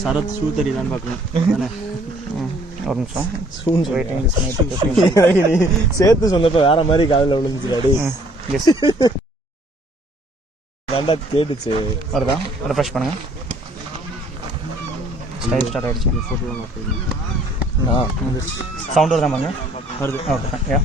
Sarath shoe தெரியுதான்னு பார்க்கணும் தானே. ஒரு நிமிஷம் சூன் வெயிட்டிங் நீ சேர்த்து சொன்னப்ப வேற மாதிரி காதில் விழுந்துச்சு. எஸ் வேண்டா கேட்டுச்சு. வருதா ரெஃப்ரெஷ் பண்ணுங்க. ஸ்டைல் ஸ்டார்ட் ஆகிடுச்சு. சவுண்ட் வருதா பாருங்க. வருது. Okay yeah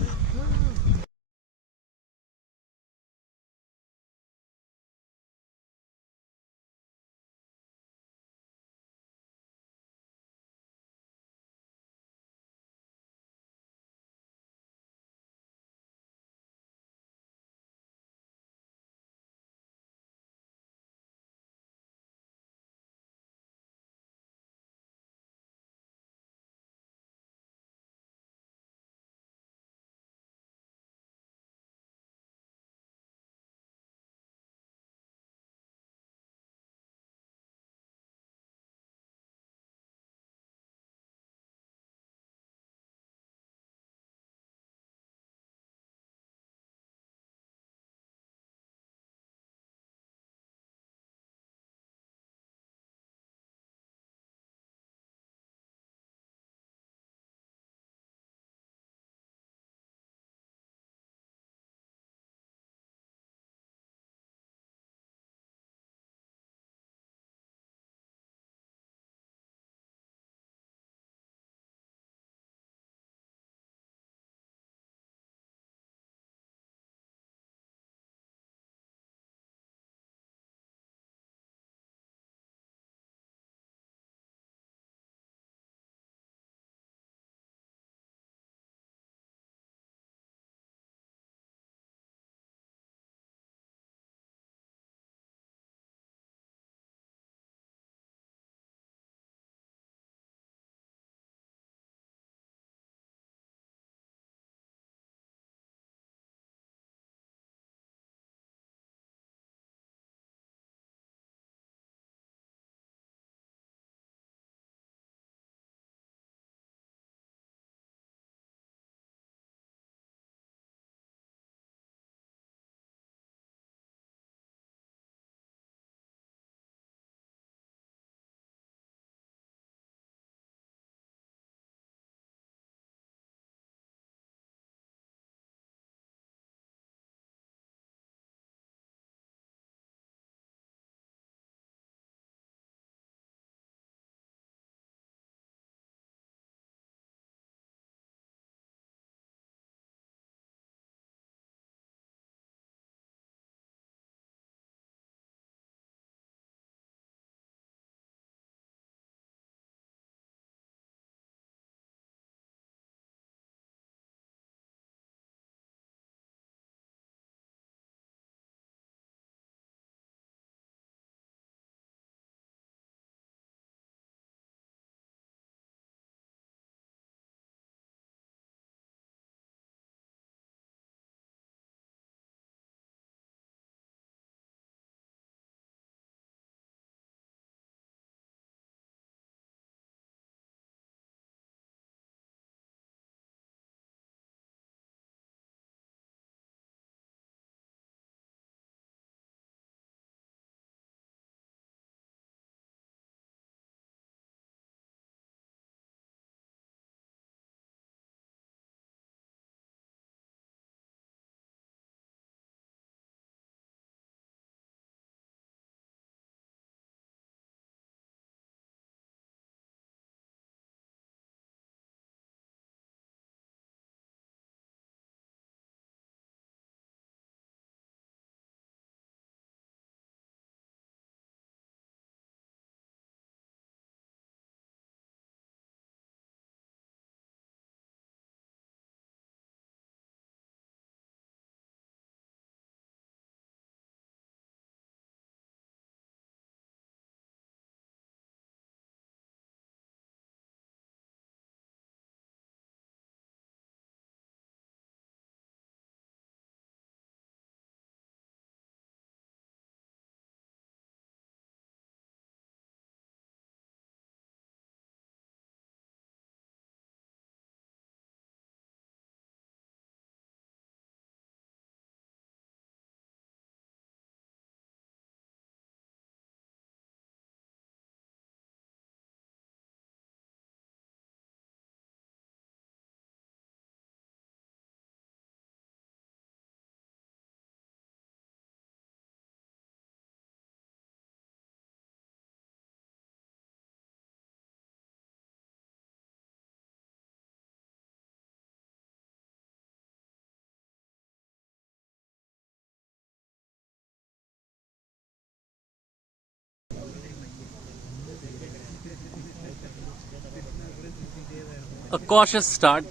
A cautious start.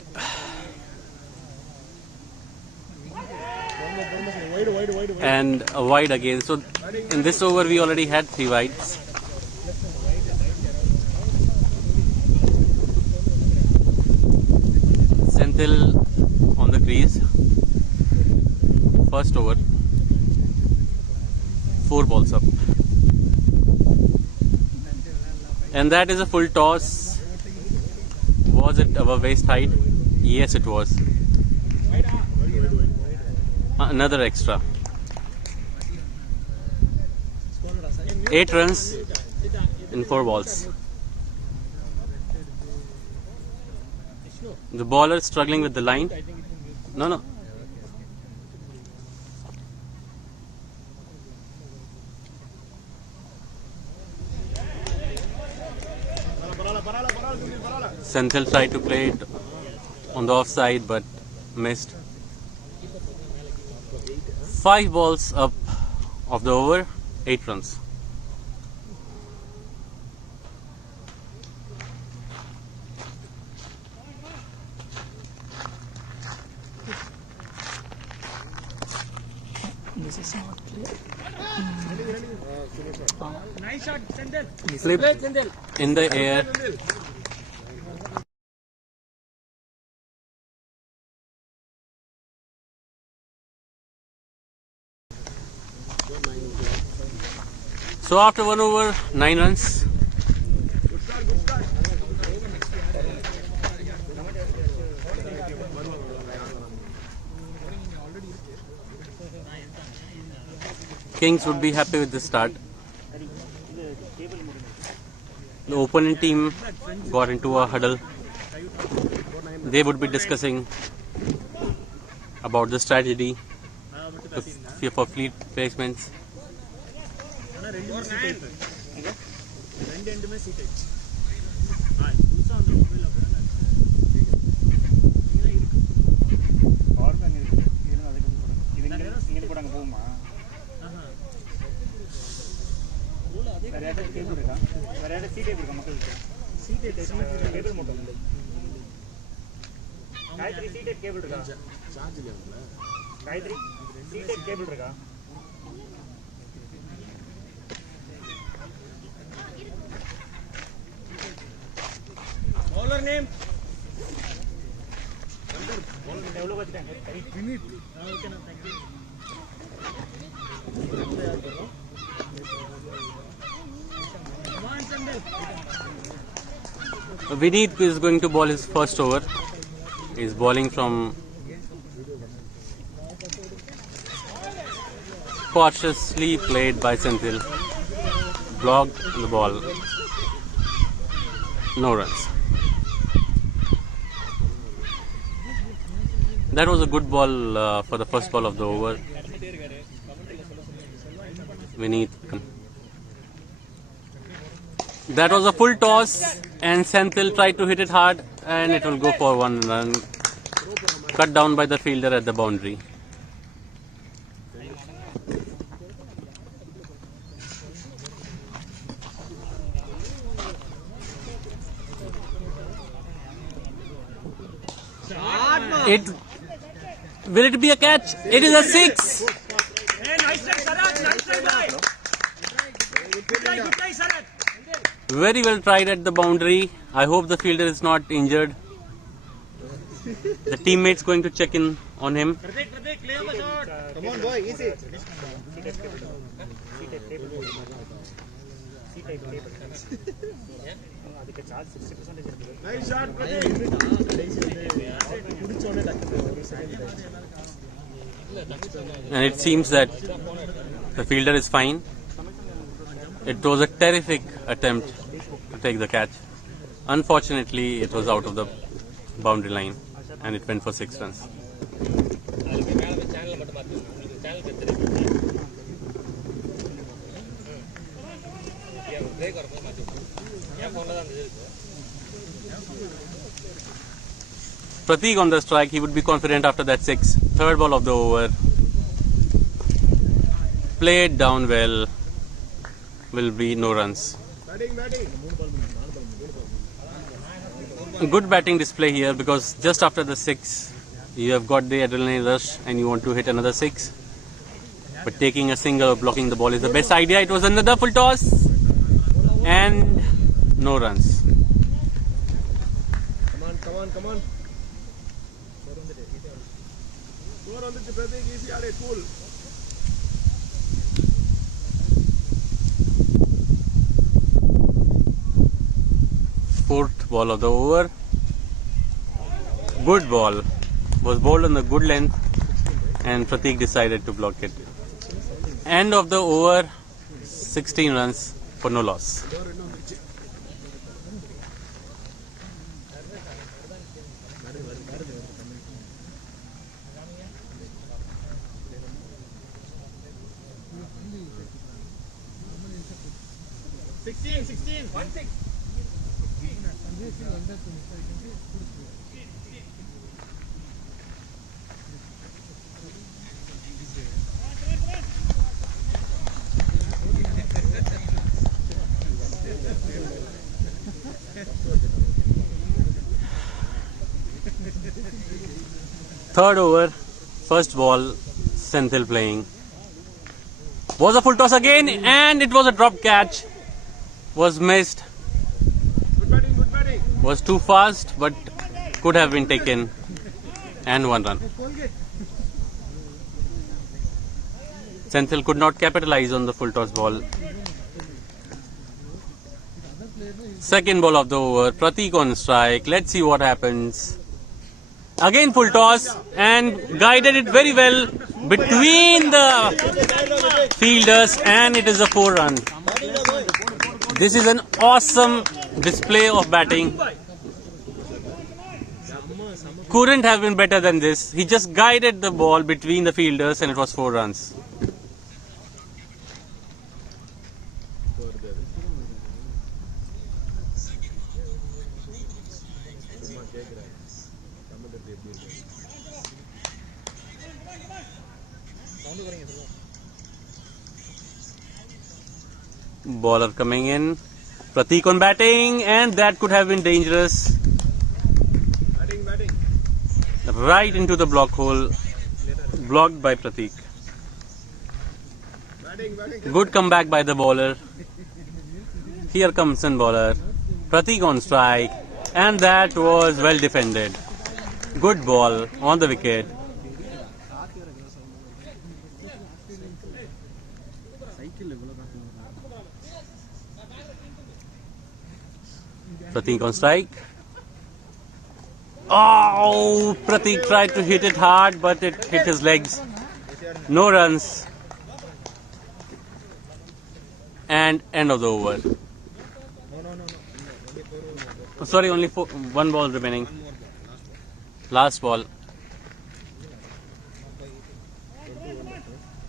And a wide again. So in this over we already had 3 wides. Senthil on the crease. First over. 4 balls up. And that is a full toss. Was it above waist height? Yes, it was. Another extra. 8 runs in 4 balls. The bowler struggling with the line. No. Senthil tried to play it on the offside but missed. 5 balls up of the over, 8 runs. This is not clear. Nice shot, Senthil. Slip in the air. So after 1 over, 9 runs. Kings would be happy with this start. The opponent team got into a huddle. They would be discussing about the strategy for fleet placements. Bowler name? Vineet is going to bowl his first over. He's bowling from cautiously played by Senthil. Blocked the ball. No runs. That was a good ball for the first ball of the over. Vineet. That was a full toss and Senthil tried to hit it hard and it will go for 1 run. Cut down by the fielder at the boundary. Will it be a catch? It is a 6. Hey, nice try, Sarat. Nice try, boy. Good try, Sarat. Very well tried at the boundary. I hope the fielder is not injured. The teammates going to check in on him. Pratik, clear the shot. Come on, boy, easy. Nice shot, Pratik. And it seems that the fielder is fine. It was a terrific attempt to take the catch. Unfortunately, it was out of the boundary line and it went for 6 runs. Pratik on the strike, he would be confident after that 6. Third ball of the over. Played down well. Will be no runs. good batting display here, because just after the 6, you have got the adrenaline rush and you want to hit another 6. But taking a single or blocking the ball is the best idea. It was another full toss and no runs. Come on. Score on the Pratik, easy, are cool. Fourth ball of the over. Good ball. Was bowled on the good length and Pratik decided to block it. End of the over, 16 runs for no loss. Third over, first ball, Senthil playing. Was a full toss again and it was a drop catch. Was missed. Good batting. Was too fast but could have been taken. And 1 run. Senthil could not capitalize on the full toss ball. Second ball of the over, Pratik on strike. Let's see what happens. Again full toss and guided it very well between the fielders, and it is a 4 run. This is an awesome display of batting. Couldn't have been better than this. He just guided the ball between the fielders and it was 4 runs. Bowler coming in. Pratik on batting, and that could have been dangerous. Batting. Right into the block hole. Blocked by Pratik. Batting. Good comeback by the bowler. Here comes an bowler. Pratik on strike, and that was well defended. Good ball on the wicket. Pratik on strike. Oh, Pratik tried to hit it hard, but it hit his legs. No runs. And end of the over. Oh, sorry, only 1 ball remaining. Last ball.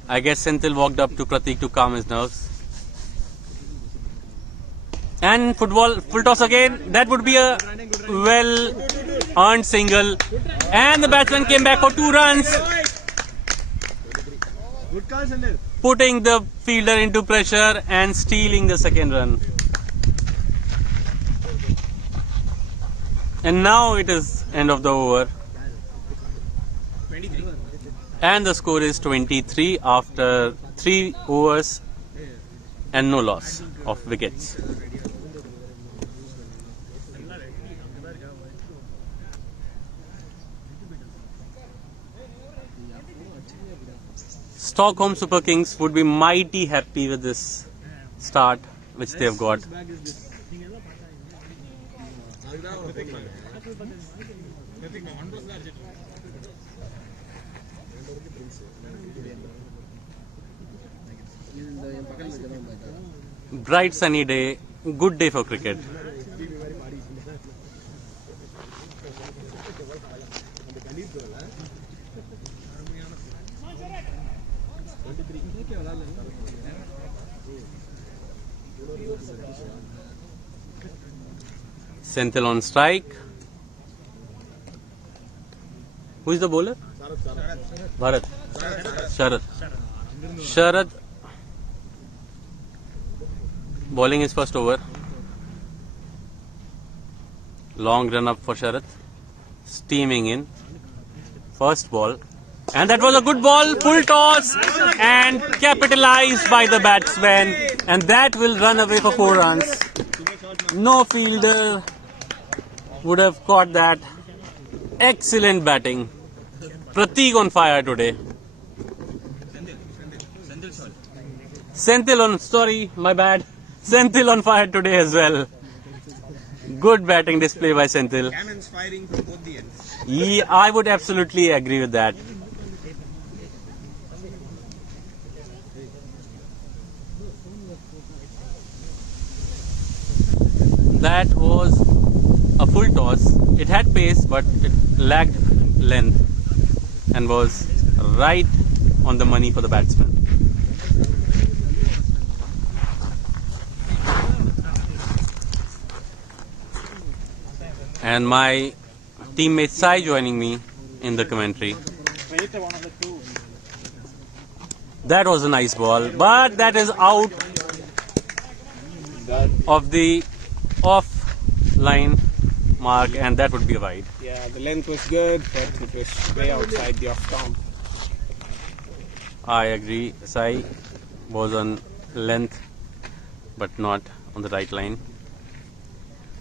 I guess Senthil walked up to Pratik to calm his nerves. And full toss again. That would be a well earned single. And the batsman came back for 2 runs. Good call, Sandil. Putting the fielder into pressure and stealing the second run. And now it is end of the over. 23. And the score is 23 after 3 overs and no loss of wickets. Stockholm Super Kings would be mighty happy with this start which they have got. Bright sunny day, good day for cricket. Senthil on strike. Who is the bowler? Bharat. Sharad. Bowling his first over. Long run up for Sharath. Steaming in. First ball. And that was a good ball. Full toss. And capitalized by the batsman. And that will run away for 4 runs. No fielder would have caught that. Excellent batting. Prateek on fire today. Senthil on, sorry, my bad. Senthil on fire today as well. Good batting display by Senthil. Cannons firing from both the ends. Yeah, I would absolutely agree with that. That was a full toss. It had pace, but it lacked length and was right on the money for the batsman. And my teammate Sai joining me in the commentary. That was a nice ball, but that is out of the off-line mark, and that would be a wide. Yeah, the length was good, but it was way outside the off-stump. I agree. Sai was on length, but not on the right line.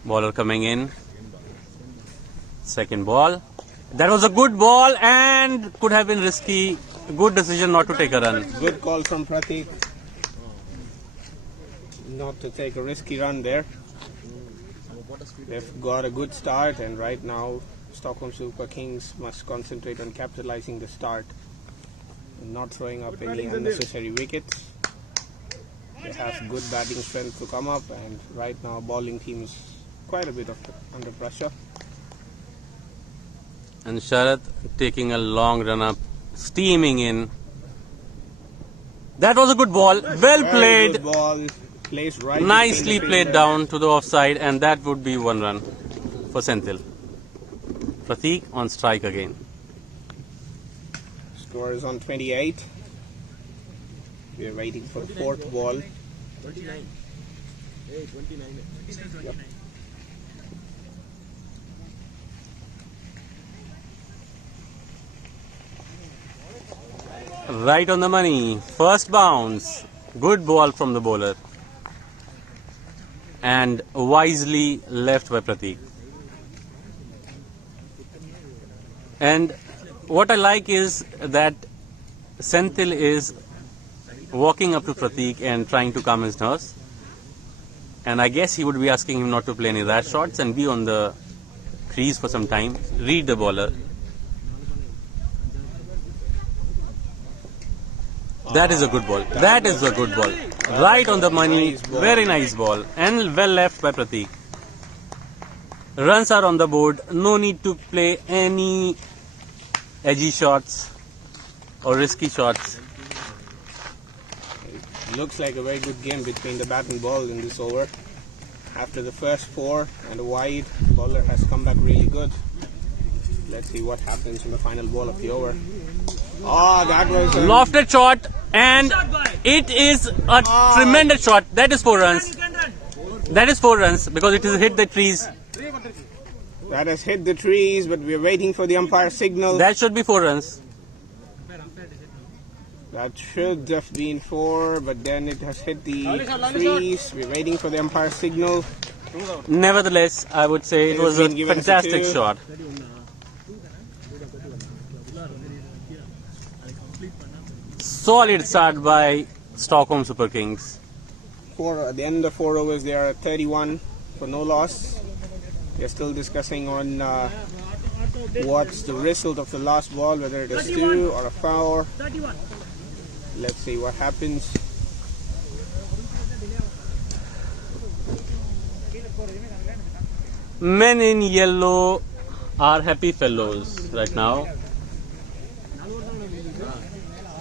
Bowler coming in. Second ball. That was a good ball and could have been risky. Good decision not to take a run. Good call from Prateek. Not to take a risky run there. They've got a good start, and right now Stockholm Super Kings must concentrate on capitalizing the start and not throwing up any unnecessary wickets. They have good batting strength to come up, and right now bowling team is quite a bit under pressure. And Sharath taking a long run up, steaming in. That was a good ball. Well played. Good ball. Placed right Nicely between the played fielder. down to the offside, and that would be 1 run for Senthil. Prateek on strike again. Score is on 28. We are waiting for the 4th ball. 29. Hey, 29. Yep. Right on the money. First bounce. Good ball from the bowler. And wisely left by Prateek. And what I like is that Senthil is walking up to Prateek and trying to calm his nerves. And I guess he would be asking him not to play any rash shots and be on the crease for some time. Read the bowler. That is a good ball. That is a good ball. Right on the money. Nice ball. Very nice ball. And well left by Prateek. Runs are on the board. No need to play any edgy shots or risky shots. It looks like a very good game between the bat and ball in this over. After the first 4 and a wide, bowler has come back really good. Let's see what happens in the final ball of the over. Oh, that was a Lofted shot, and it is a tremendous shot. That is 4 runs. That is 4 runs because it has hit the trees. that has hit the trees, but we're waiting for the umpire signal. That should be 4 runs. That should have been 4, but then it has hit the trees. We're waiting for the umpire signal. Nevertheless, I would say it It was has a been given to fantastic 2. shot. Solid start by Stockholm Super Kings. At the end of 4 overs, they are at 31 for no loss. They're still discussing on what's the result of the last ball, whether it is 2 or a 4. 31. Let's see what happens. Men in yellow are happy fellows right now.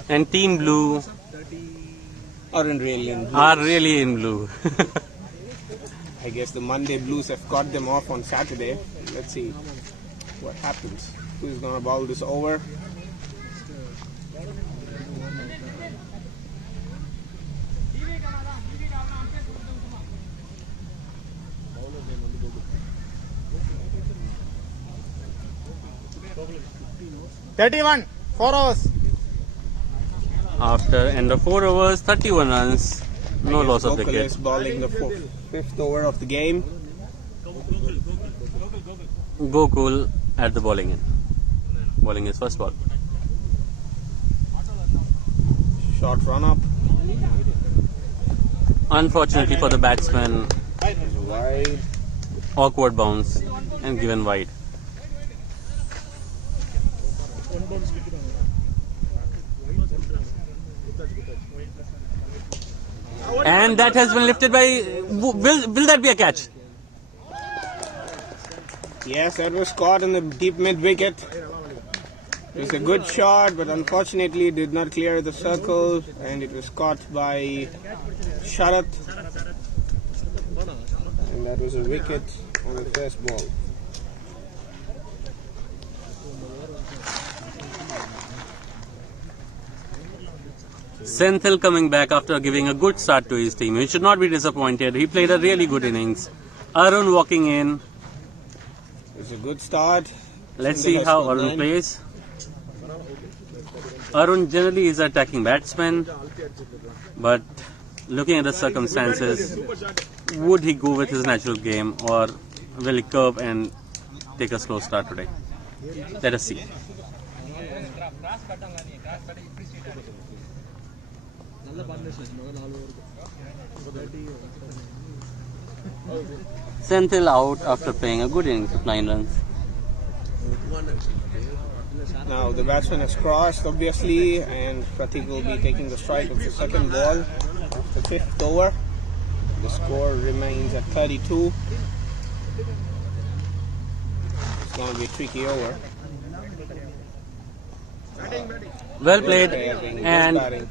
And Team Blue Aren't really in blue. are really in blue. I guess the Monday Blues have got them off on Saturday. Let's see what happens. Who's going to bowl this over? 31, 4 overs. After end of 4 overs, 31 runs, no loss of Gokul wicket. is bowling the fifth over of the game. Gokul at the bowling end, bowling his first ball. Short run up. Unfortunately for the batsman, Wide. awkward bounce and given wide. And that has been lifted by. Will that be a catch? Yes, that was caught in the deep mid wicket. It was a good shot, but unfortunately it did not clear the circle, and it was caught by Sharat. And that was a wicket on the first ball. Senthil coming back after giving a good start to his team. He should not be disappointed. He played a really good innings. Arun walking in. It's a good start. Let's see how Arun plays. Arun generally is an attacking batsman, but looking at the circumstances, would he go with his natural game or will he curve and take a slow start today? Let us see. Senthil out after playing a good innings of 9 runs. Now the batsman has crossed obviously, and Pratik will be taking the strike of the second ball of the fifth over. The score remains at 32. It's going to be a tricky over. Well played Good and batting.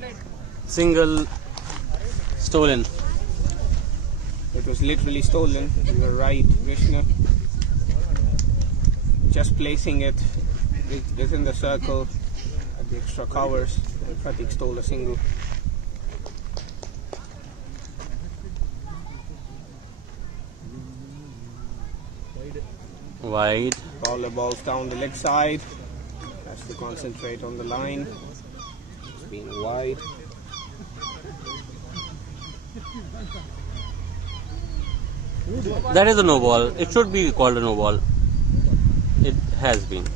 single stolen. It was literally stolen. You were right, Vishnu. Just placing it within the circle at the extra covers, and Pratik stole a single. Wide. Bowler balls down the leg side. Has to concentrate on the line. It's being wide. That is a no ball. It should be called a no ball. It has been.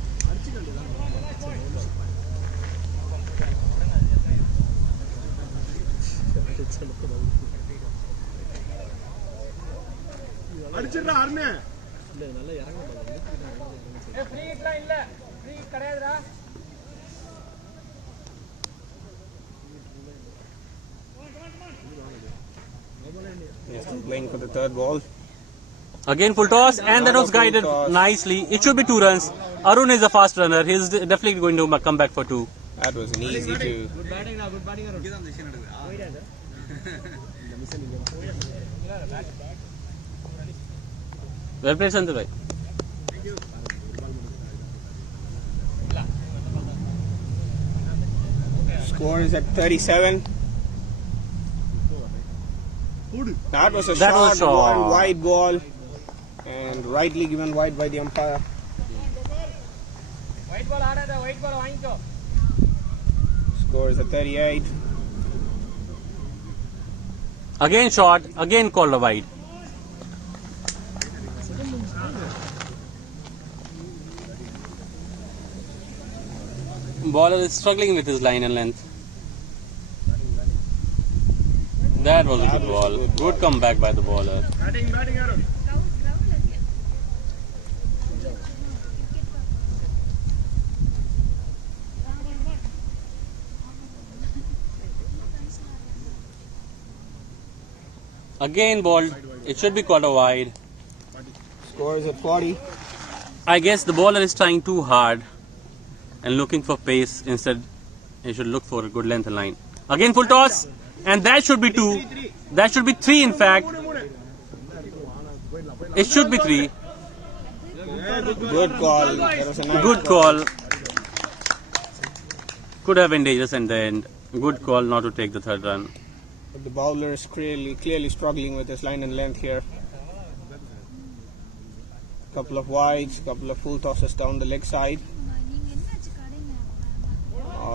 Yes, playing for the third ball. Again full toss and that was guided nicely. It should be 2 runs. Arun is a fast runner. He is definitely going to come back for 2. That was an easy two. Well played, Senthil bhai. Score is at 37. That was a That was short short. ball, wide ball, and rightly given wide by the umpire. Score is at 38. Again short, again called a wide. Bowler is struggling with his line and length. That was a good ball. Good comeback by the bowler. Again balled. It should be called a wide. Score is at 40. I guess the bowler is trying too hard and looking for pace. Instead, he should look for a good length and line. Again full toss. And that should be 2. That should be 3 in fact. It should be 3. Good call. That was a nice Good call. Could have been dangerous in the end. Good call not to take the third run. But the bowler is clearly struggling with his line and length here. Couple of wides, couple of full tosses down the leg side.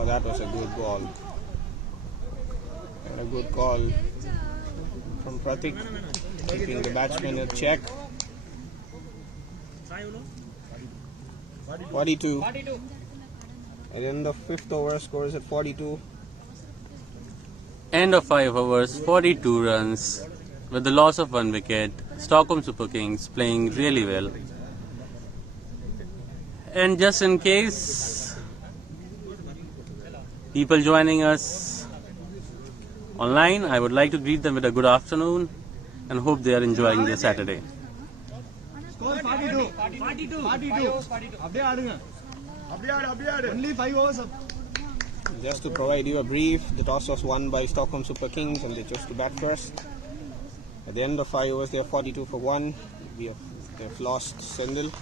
Oh, that was a good ball. A good call from Pratik, keeping the batsman in check. 42. At the end of 5th over, score is at 42. End of 5 overs, 42 runs with the loss of 1 wicket. Stockholm Super Kings playing really well. And just in case people joining us online, I would like to greet them with a good afternoon and hope they are enjoying their Saturday. Score 42. 42. Only 5 overs. Just to provide you a brief, the toss was won by Stockholm Super Kings and they chose to bat first. At the end of 5 overs, they are 42 for 1. They've lost Sendil.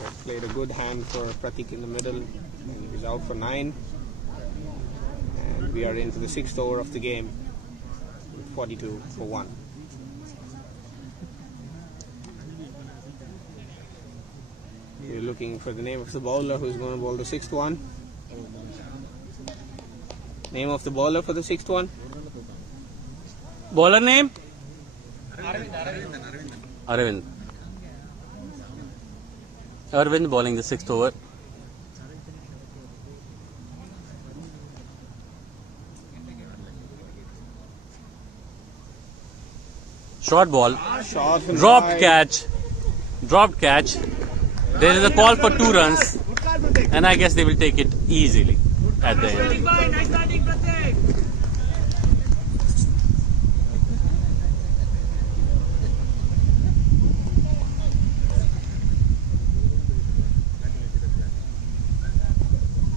They've played a good hand for Pratik in the middle, and he was out for 9. And we are into the 6th over of the game with 42 for 1. We're looking for the name of the bowler who's going to bowl the 6th one. Name of the bowler for the 6th one? Bowler name? Arvind. Arvind bowling the 6th over. Short ball. Short and Dropped wide. catch. Dropped catch. There is a call for 2 runs. And I guess they will take it easily at the end. Nice batting, Pratik.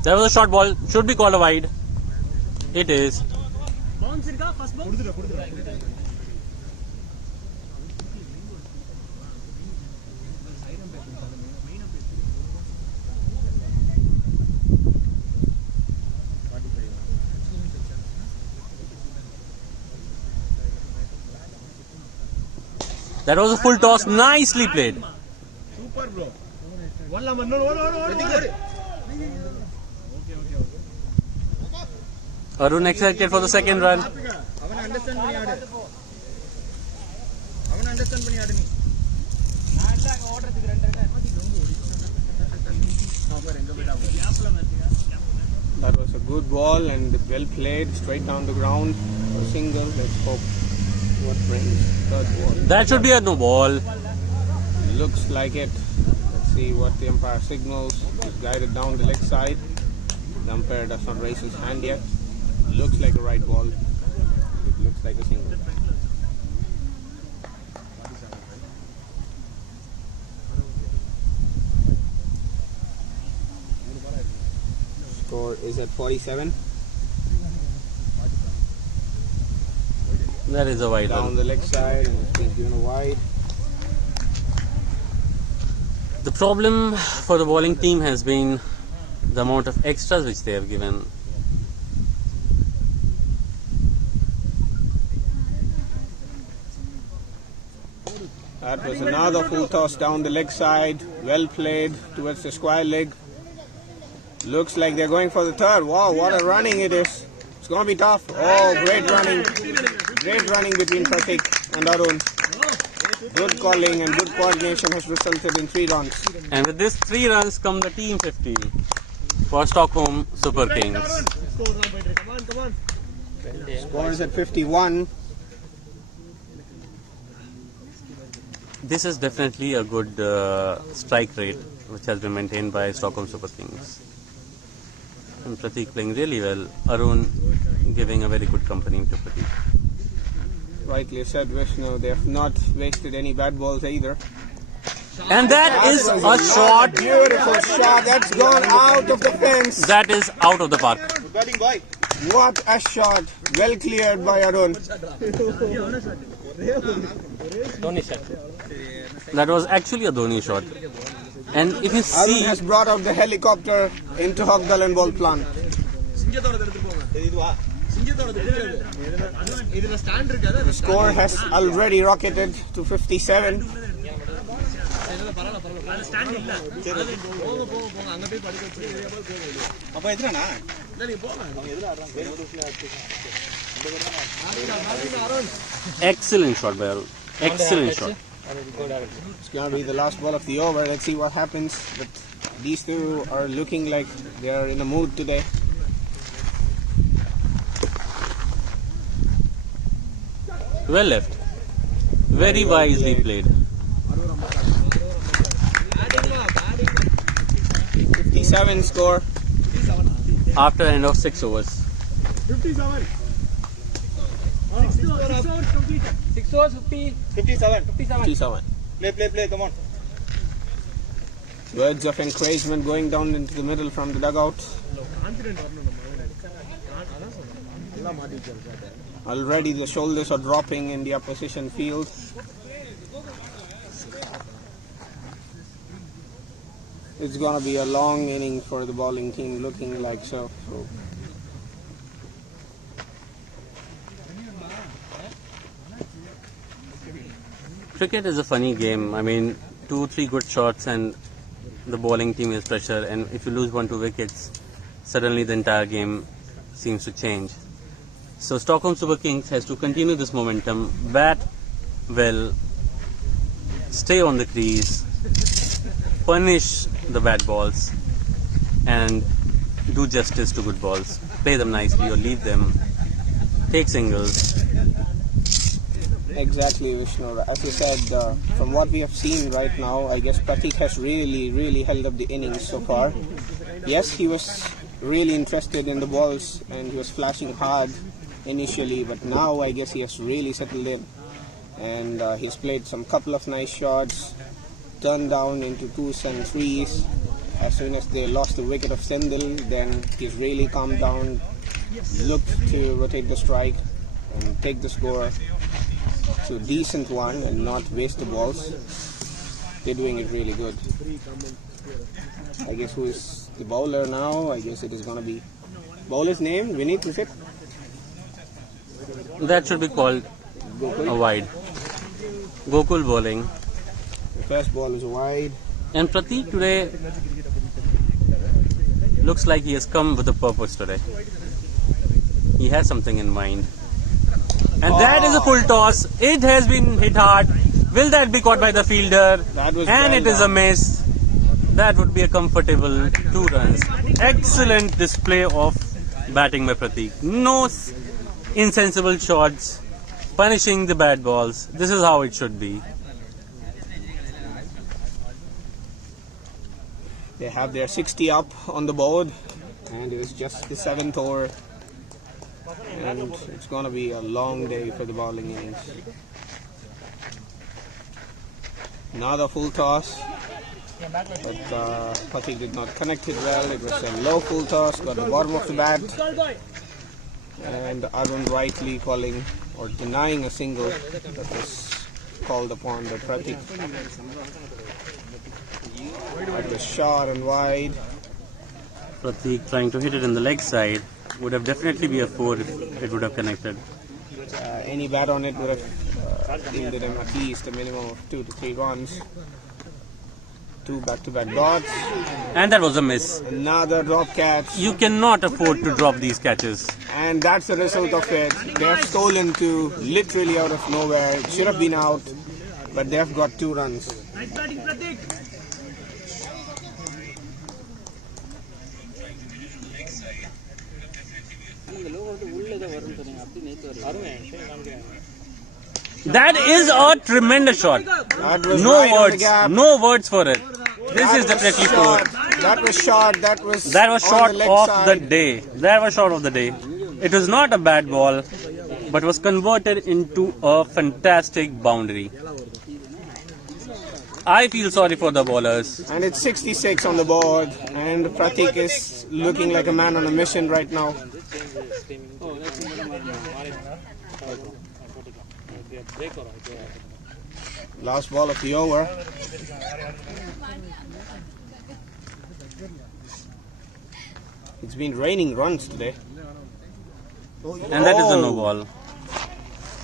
There was a short ball. Should be called a wide. It is. Bounce irka, first bounce. That was a full toss. Nicely played. Super, bro. One lamb. No. Arun accepted for the 2nd run. That was a good ball and well played, straight down the ground. A single. Let's hope what brings 3rd ball. That should be a no ball. Looks like it. Let's see what the umpire signals. He's guided down the leg side. The umpire does not raise his hand yet. Looks like a right ball. It looks like a single. Score is at 47. That is a wide Down one. the leg side and it's been given a wide. The problem for the bowling team has been the amount of extras which they have given. That was another full toss down the leg side. Well played towards the square leg. Looks like they're going for the 3rd. Wow, what a running it is. It's going to be tough. Oh, great running. Great running between Pratik and Arun. Good calling and good coordination has resulted in 3 runs. And with this 3 runs come the team 50 for Stockholm Super Kings. Come on. Score is at 51. This is definitely a good strike rate which has been maintained by Stockholm Super Kings. And Pratik playing really well. Arun giving a very good company to Pratik. Rightly said, Vishnu. They have not wasted any bad balls either. And that is a shot. Beautiful shot. That's gone out of the fence. That is out of the park. What a shot. Well cleared by Arun. That was actually a Dhoni shot. And if you Arun see, has brought out the helicopter into Hogdal and ball plant. The score has already rocketed to 57. அது stand இல்ல போங்க போங்க போங்க அங்க போய் படுக்க வச்சு அப்ப எதுனா இல்ல நீ போங்க அவங்க எதுல ஆடுறாங்க Excellent shot by Arun. Excellent shot. It's going to be the last ball of the over. Let's see what happens. But these two are looking like they are in a mood today. Well left. Very wisely played. 57 score. After end of 6 overs. 57 6 overs completed 6 overs 57 57. Play, come on. Words of encouragement going down into the middle from the dugout. Already the shoulders are dropping in the opposition field. It's going to be a long inning for the bowling team, looking like so. Cricket is a funny game. I mean, 2-3 good shots and the bowling team is pressure, and if you lose 1-2 wickets, suddenly the entire game seems to change. So Stockholm Super Kings has to continue this momentum, bat well, stay on the crease, punish the bad balls, and do justice to good balls. Play them nicely or leave them. Take singles. Exactly, Vishnu. As you said, from what we have seen right now, I guess Pratik has really held up the innings so far. Yes, he was really interested in the balls and he was flashing hard initially, but now I guess he has really settled in. And he's played some couple of nice shots, turned down into 2s and 3s. As soon as they lost the wicket of Sendil, then he's really calmed down, looked to rotate the strike and take the score. So decent one and not waste the balls. They're doing it really good. I guess who is the bowler now? I guess it is going to be bowler's name. Vineet, is it? That should be called a wide. Gokul bowling. The first ball is wide. And Pratik today looks like he has come with a purpose today. He has something in mind. And that is a full toss. It has been hit hard. Will that be caught by the fielder? And it is a miss. That would be a comfortable 2 runs. Excellent display of batting by Pratik. No insensible shots. Punishing the bad balls. This is how it should be. They have their 60 up on the board. And it is just the 7th over. And it's going to be a long day for the bowling innings. Another full toss, but Pratik did not connect it well. It was a low full toss, got the bottom of the bat, and Arun rightly calling or denying a single that was called upon by Pratik. That was short and wide. Pratik trying to hit it in the leg side. Would have definitely be a 4 if it would have connected. Any bat on it would have yielded him at least a minimum of 2 to 3 runs. 2 back-to-back dots. And that was a miss. Another drop catch. You cannot afford to drop these catches. And that's the result of it. They have stolen 2 literally out of nowhere. It should have been out, but they have got 2 runs. nice batting Pratik That is a tremendous shot. That was No right on the words. gap. No words for it. This is definitely 4. That was short. That was That was on shot the leg of side. the day. That was shot of the day. It was not a bad ball, but was converted into a fantastic boundary. I feel sorry for the bowlers. And it's 66 on the board. And Pratik is looking like a man on a mission right now. Last ball of the over. It's been raining runs today. And that is a no ball.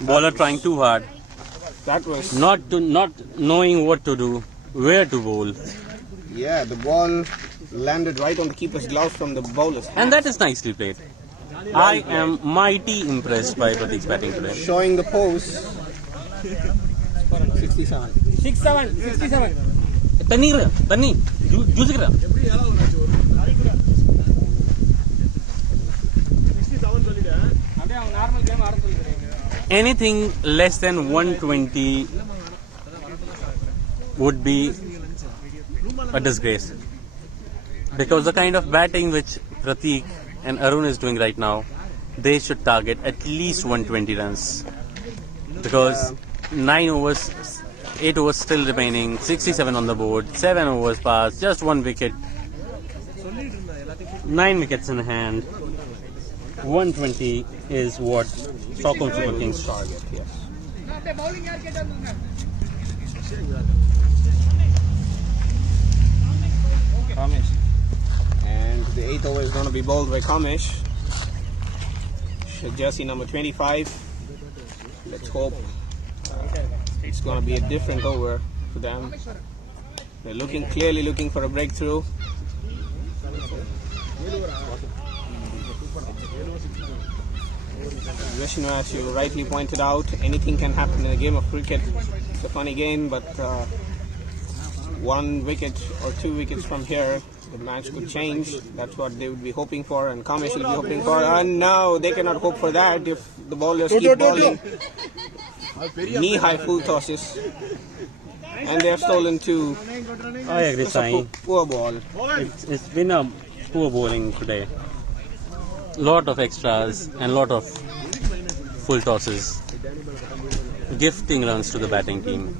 Bowler trying too hard. That was Not knowing what to do. where to bowl. Yeah, the ball landed right on the keeper's glove from the bowler's hand. And that is nicely played. I am mighty impressed by Pratik's batting today. Showing the pose. 67. 67. Tanni, juice kira. Anything less than 120 would be a disgrace. Because the kind of batting which Pratik and Arun is doing right now, they should target at least 120 runs. Because 9 overs, 8 overs still remaining, 67 on the board, 7 overs passed, just 1 wicket, 9 wickets in hand. 120 is what Stockholm Super Kings target, yes. Kamish. And the 8th over is going to be bowled by Kamish. Jersey number 25. Let's hope it's going to be a different over for them. They're clearly looking for a breakthrough. Vishnu, as you rightly pointed out, anything can happen in a game of cricket. It's a funny game, but 1 wicket or 2 wickets from here, the match could change. That's what they would be hoping for, and Kamish will be hoping for. And no, they cannot hope for that if the bowlers keep bowling knee-high full tosses. And they have stolen 2. I agree, Sai. Poor ball. It's been a poor bowling today. Lot of extras and lot of full tosses, gifting runs to the batting team.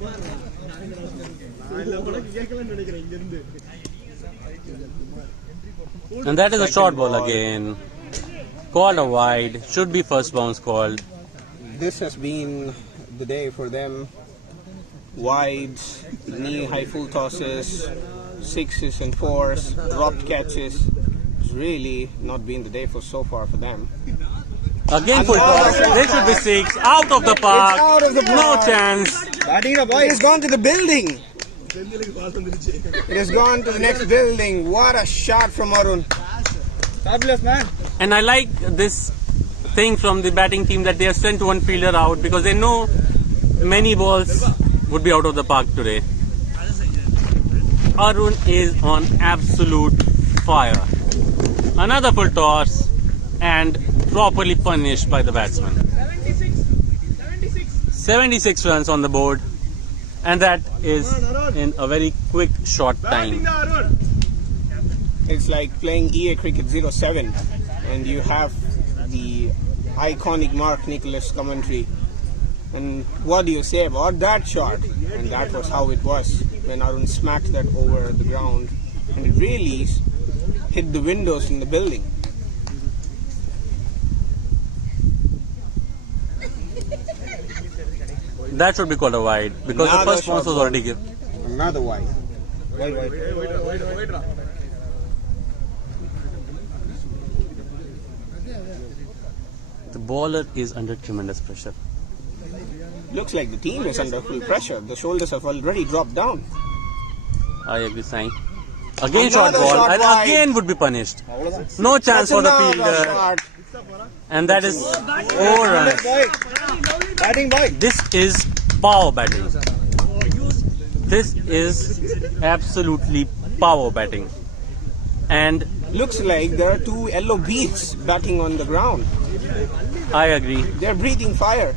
And that is a short ball again. Called a wide. Should be first bounce called. This has been the day for them. Wides, knee-high full tosses, 6s and 4s, dropped catches. It's really not been the day so far for them. Again full toss. They should be 6. Out of the park. It's out of the No park. chance. It has gone to the building. It has gone to the next building. What a shot from Arun. Fabulous, man. And I like this thing from the batting team that they have sent one fielder out because they know many balls would be out of the park today. Arun is on absolute fire. Another full toss and properly punished by the batsman. 76 runs on the board, and that is in a very quick short time. It's like playing EA Cricket 07 and you have the iconic Mark Nicholas commentary. And what do you say about that shot? And that was how it was when Arun smacked that over the ground, and it really hit the windows in the building. That should be called a wide because Another the first bounce was shot already given. Another wide. The bowler is under tremendous pressure. Looks like the team is under full pressure. The shoulders have already dropped down. I agree, Sai. Again short Another ball shot and wide. again would be punished. No chance That's for the another fielder. shot. And that is 4 runs. Batting boy. This is power batting. This is absolutely power batting. And Looks like there are 2 yellow bees batting on the ground. I agree. They're breathing fire.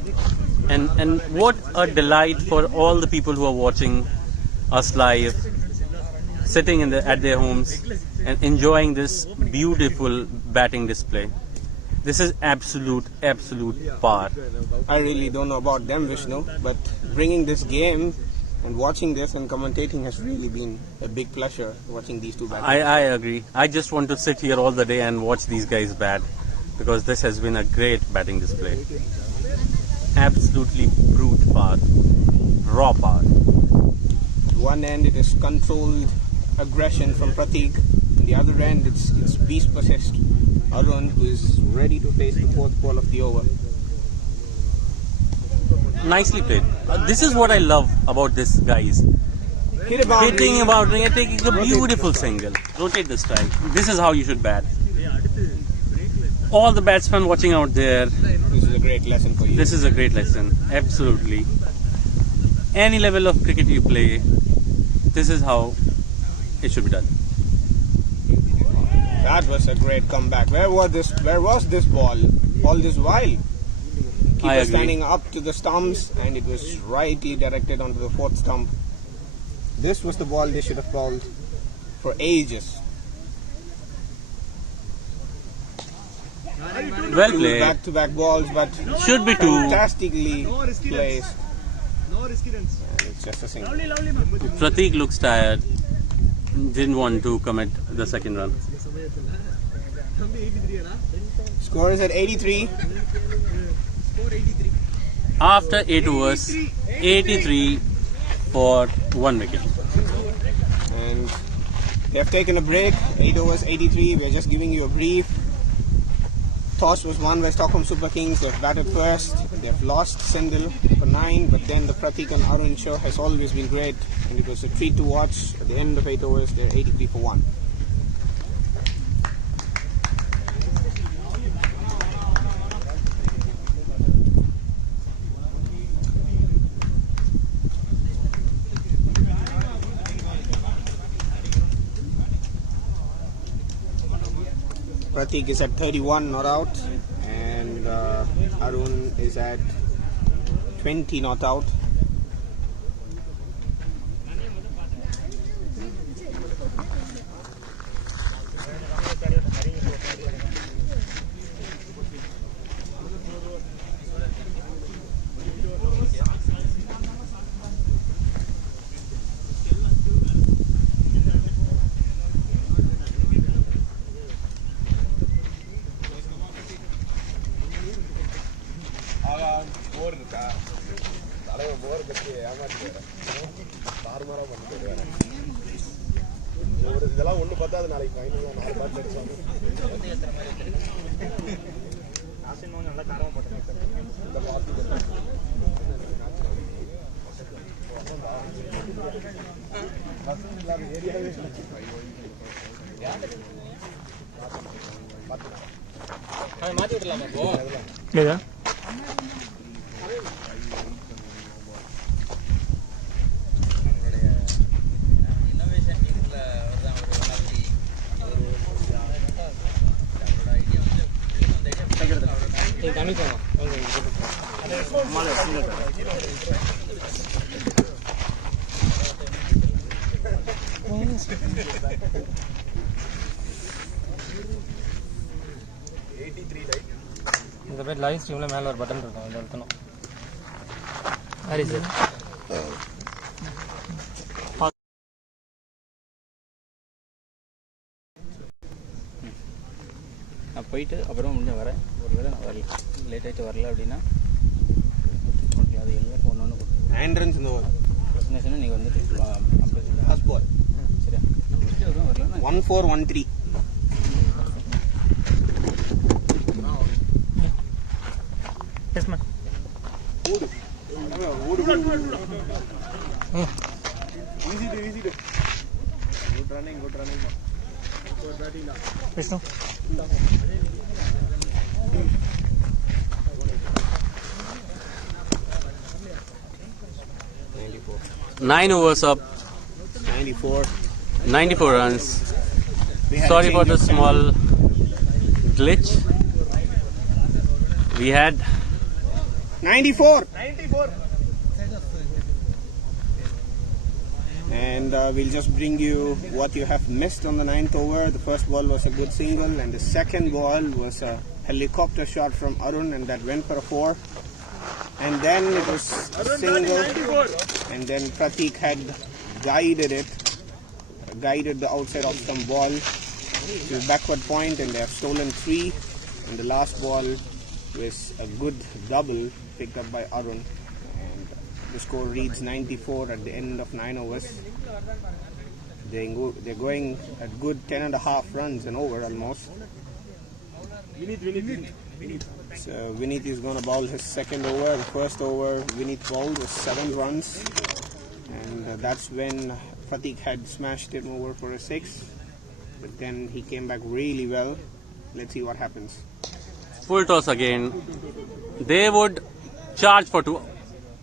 And what a delight for all the people who are watching us live, sitting at their homes and enjoying this beautiful batting display. This is absolute par. I really don't know about them, Vishnu, but bringing this game and watching this and commentating has really been a big pleasure, watching these two batters. I agree. I just want to sit here all the day and watch these guys bat because this has been a great batting display. Absolutely brute par, raw par. One end it is controlled aggression from Pratik, and the other end it's beast possessed Arun, who is ready to face the 4th ball of the over. Nicely played. This is what I love about this guys. Hit a boundary. Hitting a boundary and taking a beautiful single. Rotate the strike. This is how you should bat. All the batsmen watching out there. This is a great lesson for you. This is a great lesson. Absolutely. Any level of cricket you play, this is how it should be done. That was a great comeback. Where was this ball all this while? I Keeper agree. standing up to the stumps, and it was rightly directed onto the fourth stump. This was the ball they should have bowled for ages. Well Two played. back-to-back balls, but Should be two. fantastically risky placed. No risky runs. And it's just a single. Lovely, man. Pratik looks tired. Didn't want to commit the second run. Score is at 83. Score 83. After 8 overs, 83 for 1 wicket. And they have taken a break. 8 overs, 83. We are just giving you a brief. Toss was won by Stockholm Super Kings. They have batted first. They have lost Sindel for 9, but then the Pratik and Arun show has always been great, and it was a treat to watch. At the end of 8 overs, they're 83 for 1. Pratik is at 31 not out, and Arun is at 20 not out. இதெல்லாம் ஒண்ணு பத்தாது நாளைக்கு final 4 பால் அடிச்சாங்க ஆசின் நல்லா காரமா போட்டாங்க இந்த பால் ஏரியாவே மாத்தி விடலாமா போ இல்லையா இந்த பேர் லைவ் ஸ்ட்ரீம்ல மேல ஒரு பட்டன் இருக்கும் அதை அழுத்தணும் ஹரி சார் நான் போயிட்டு அப்புறம் முடிஞ்ச வரேன் ஒருவேளை நான் வரல லேட் ஆகிட்டு வரல அப்படின்னா அது எல்லாருக்கும் ஒன்று ஒன்று கொடுத்து 9 runs in the over. ப்ரெசன்டேஷனை நீங்கள் வந்துட்டு அப்படியே Last ball. சரியா நான் முடிச்சுட்டு வருவேன் வரலன்னா 1413. Yes ma'am easy to good running good batting Vishnu 9 overs up, 94. 94 runs. We had a Sorry for change the of small glitch. We had 94. And we'll just bring you what you have missed on the 9th over. The first ball was a good single, and the second ball was a helicopter shot from Arun, and that went for a 4. And then it was a single, and then Pratik had guided the outside of some ball to the backward point, and they have stolen 3. And the last ball was a good double picked up by Arun. And the score reads 94 at the end of 9 overs. They're going at good 10.5 runs and over almost. So Vineet is going to bowl his second over. The first over Vineet bowled was 7 runs, and that's when Pratik had smashed him over for a 6, but then he came back really well. Let's see what happens. Full toss again. They would charge for 2.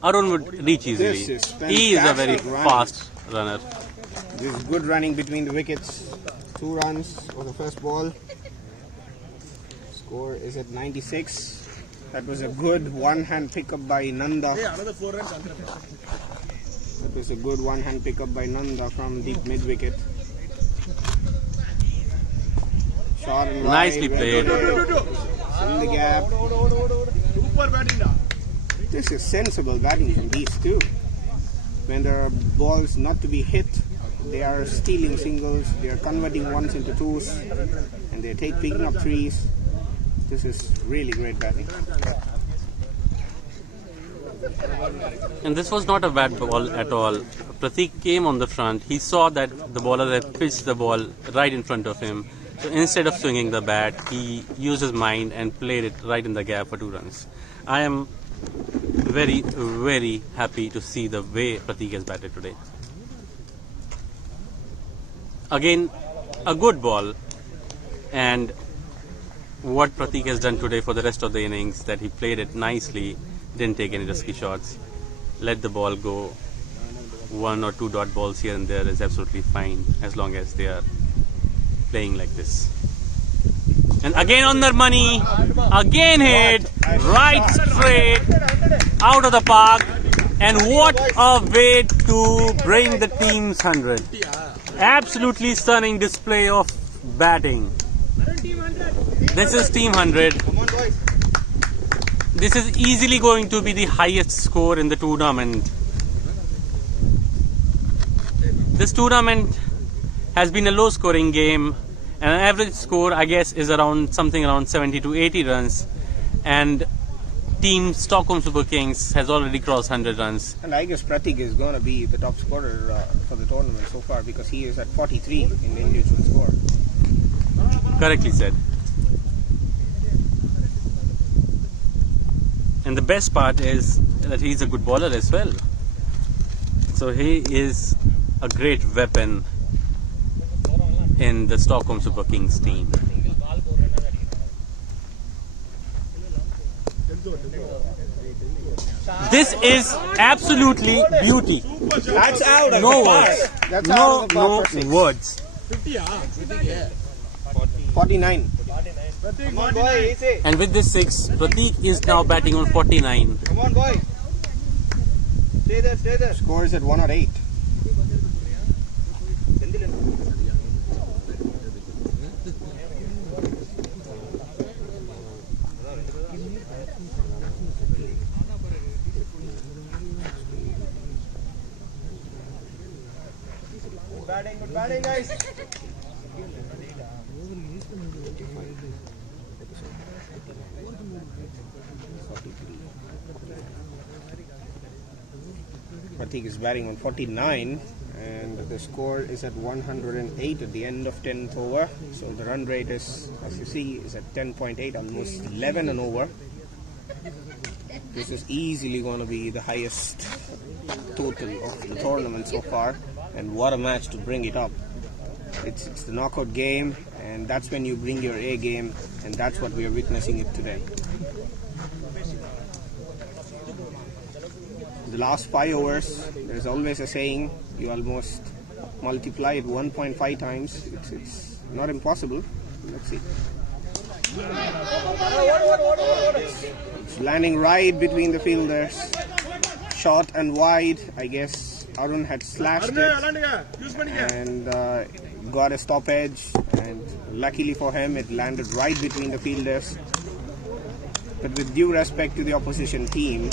Arun would reach easily. This is He is a very fantastic running. fast runner. This is good running between the wickets. 2 runs for the first ball. Score is at 96. That was a good one-hand pickup by Nanda. Another 4 runs. That was a good one-hand pickup by Nanda from deep mid-wicket. Shot and Nicely wide, played. in the gap. Super batting now. This is sensible batting from these two. When there are balls not to be hit, they are stealing singles, they are converting ones into twos, and they take picking up threes. This is really great batting. And this was not a bad ball at all. Pratik came on the front. He saw that the bowler had pitched the ball right in front of him. So instead of swinging the bat, he used his mind and played it right in the gap for 2 runs. I am very, very happy to see the way Pratik has batted today. Again, a good ball, and what Pratik has done today for the rest of the innings, that he played it nicely, didn't take any risky shots, let the ball go. 1 or 2 dot balls here and there is absolutely fine as long as they are playing like this. And again on their money, again hit, right straight, out of the park, and what a way to bring the team's 100. Absolutely stunning display of batting. This is Team 100. This is easily going to be the highest score in the tournament. This tournament has been a low scoring game, and an average score I guess is around something around 70 to 80 runs, and Team Stockholm Super Kings has already crossed 100 runs. And I guess Pratik is going to be the top scorer for the tournament so far, because he is at 43 in the individual score. Correctly said. And the best part is that he's a good bowler as well. So he is a great weapon in the Stockholm Super Kings team. This is absolutely beauty. That's out of No the park. words. That's No, out of the park no for 6. words. 49. Come on, boy. Easy. And with this 6, Pratik is now batting on 49. Come on, boy. Stay there, stay there. Score is at 108. Good batting, guys. Pratik is batting on 49, and the score is at 108 at the end of 10th over. So the run rate is, as you see, is at 10.8, almost 11 and over. This is easily going to be the highest total of the tournament so far, and what a match to bring it up. It's the knockout game, and that's when you bring your A game, and that's what we are witnessing it today. The last 5 overs, there's always a saying, you almost multiply it 1.5 times. It's not impossible. Let's see. It's landing right between the fielders. Short and wide. I guess Arun had slashed it and got a stoppage, and luckily for him it landed right between the fielders. But with due respect to the opposition team,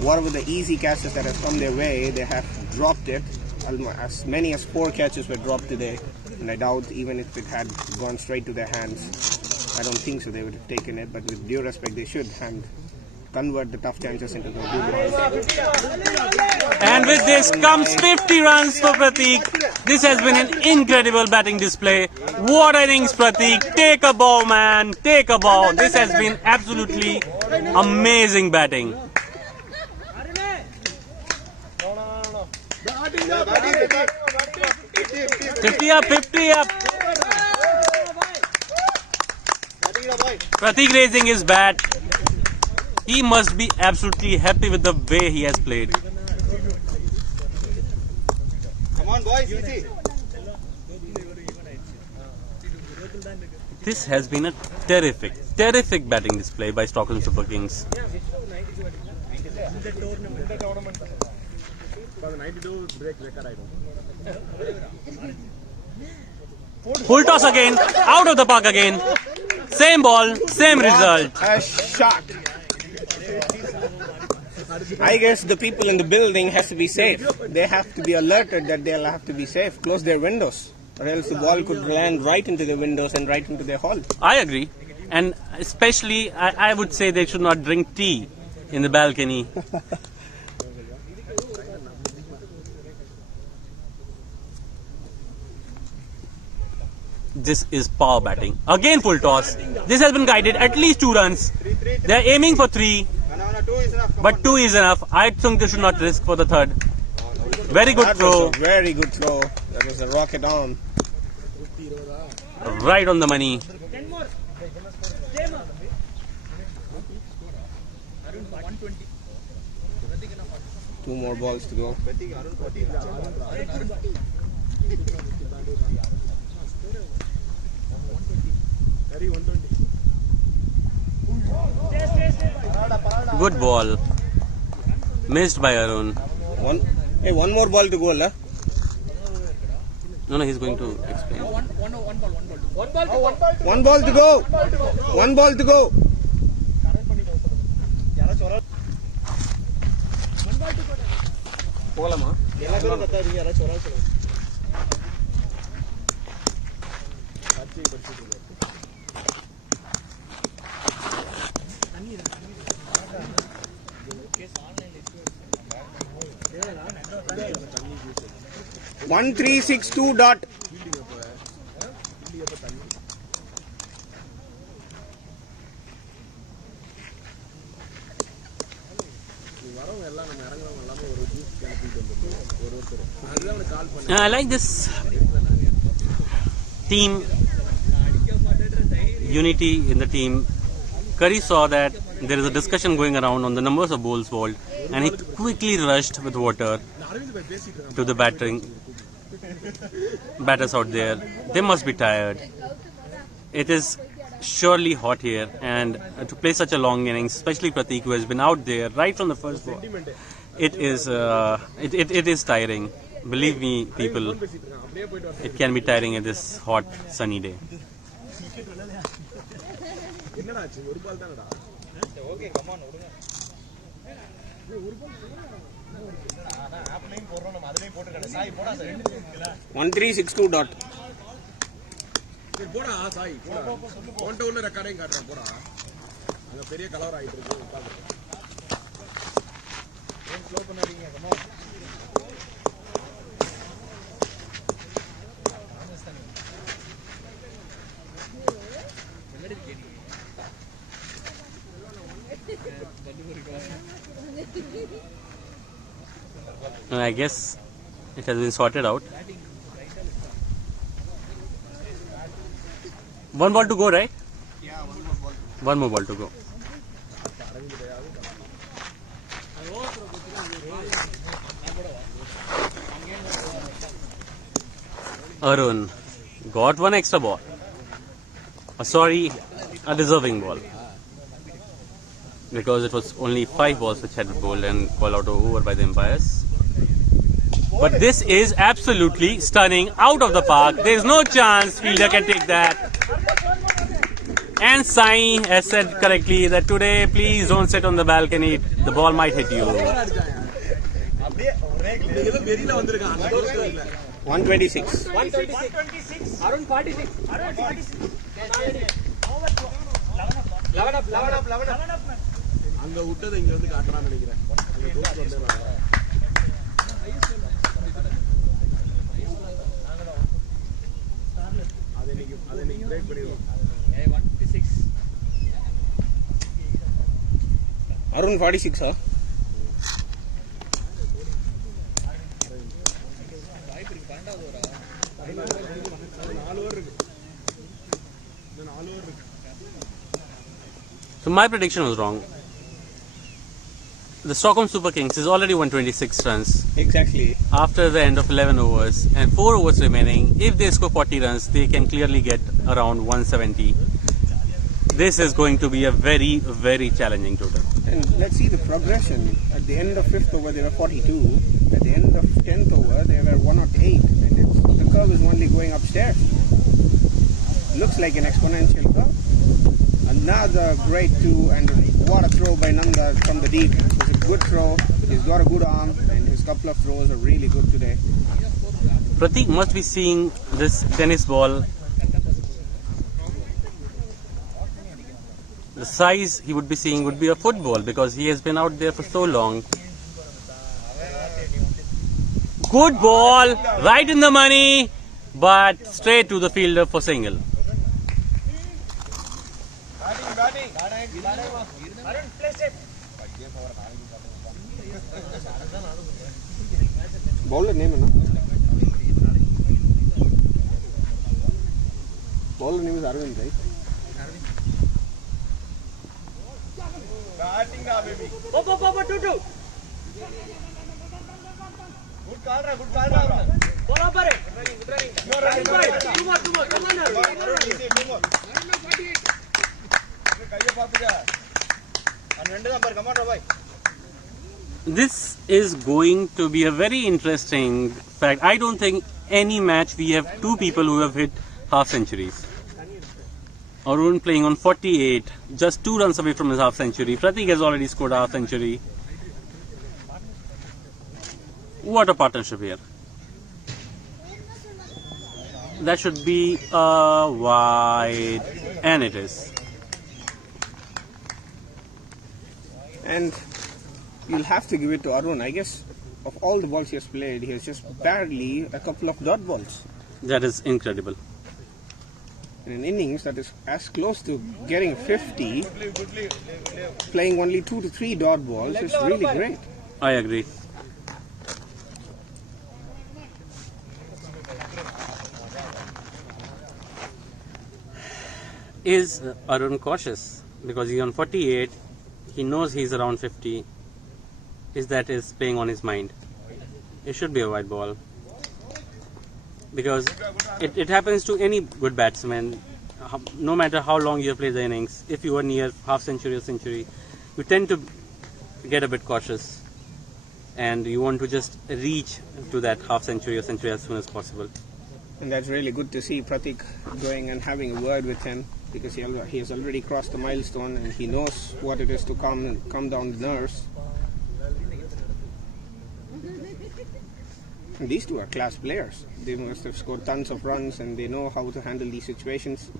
whatever the easy catches that have come their way, they have dropped it. As many as 4 catches were dropped today, and I doubt even if it had gone straight to their hands, I don't think so they would have taken it. But with due respect, they should convert the tough chances into the good ones. And with this comes 50 runs for Pratik. This has been an incredible batting display. What innings, Pratik. Take a bow, man. Take a bow. This has been absolutely amazing batting. Batting. 50 up, 50 up. Pratik raising his bat. He must be absolutely happy with the way he has played. Come on, boys, easy. This has been a terrific batting display by Stockholm Super Kings. Full toss again, out of the park again. Same ball, same result. A shot. I guess the people in the building has to be safe. They have to be alerted that they'll have to be safe. Close their windows, or else the ball could land right into the windows and right into their hall. I agree. And especially, I would say they should not drink tea in the balcony. This is power batting. Again full toss. This has been guided at least 2 runs. They are aiming for 3. But 2 is enough. I think they should not risk for the 3rd. Very good throw. Very good throw. That was a rocket arm. Right on the money. 2 more balls to go. Good ball. Missed by Arun. One more ball to go, la? No, he's going to explain. One ball to go. One ball to go. போகலாமா? 1362 dot. I like this team unity in the team. Curry saw that there is a discussion going around on the numbers of bowls bowled, and he quickly rushed with water to the batters out there. They must be tired. It is surely hot here, and to play such a long innings, especially Pratik, who has been out there right from the first ball, it is tiring. Believe me, people, it can be tiring at this hot, sunny day. Okay, come on. 1362 dot. I guess it has been sorted out. One ball to go, right? Yeah, One more ball to go. Arun got one extra ball. A deserving ball. Because it was only 5 balls which had been bowled and called out over by the umpires. But this is absolutely stunning, out of the park. There is no chance fielder can take that. And Sai has said correctly that today, please don't sit on the balcony. The ball might hit you. 126. 126. Arun 46. Arun 46. 11 up. அங்க விட்டது இங்க வந்து காட்டறான்னு நினைக்கிறேன். அங்க தோத்து வந்தேன். அதை நீங்க பிரேக் பண்ணிடுவோம். 156. Arun 46, huh? So my prediction was wrong. The Stockholm Super Kings is already 126 runs Exactly. after the end of 11 overs and 4 overs remaining. If they score 40 runs, they can clearly get around 170. This is going to be a very, very challenging total. And let's see the progression. At the end of 5th over, they were 42. At the end of 10th over, they were 108. And the curve is only going upstairs. Looks like an exponential curve. Another great 2, and what a throw by Nanda from the deep. It was a good throw. He's got a good arm, and his couple of throws are really good today. Pratik must be seeing this tennis ball. The size he would be seeing would be a football because he has been out there for so long. Good ball, right in the money, but straight to the fielder for single. Bowler name is Bowler name is Arvind, right? Over, 2-2. Good call, Ball over it. Two more, come on, This is going to be a very interesting fact. I don't think any match we have 2 people who have hit half centuries. Arun playing on 48, just 2 runs away from his half century. Pratik has already scored a half century. What a partnership here. That should be a wide, and it is. And you'll have to give it to Arun. I guess of all the balls he has played, he has just barely a couple of dot balls. That is incredible. In an innings that is as close to getting 50, playing only 2 to 3 dot balls is really great. I agree. Is Arun cautious? Because he's on 48, he knows he's around 50. Is that is playing on his mind? It should be a wide ball. Because it happens to any good batsman, no matter how long you have played the innings. If you are near half century or century, you tend to get a bit cautious and you want to just reach to that half century or century as soon as possible. And that's really good to see Pratik going and having a word with him, because he has already crossed the milestone and he knows what it is to calm down the nerves. And these two are class players. They must have scored tons of runs and they know how to handle these situations.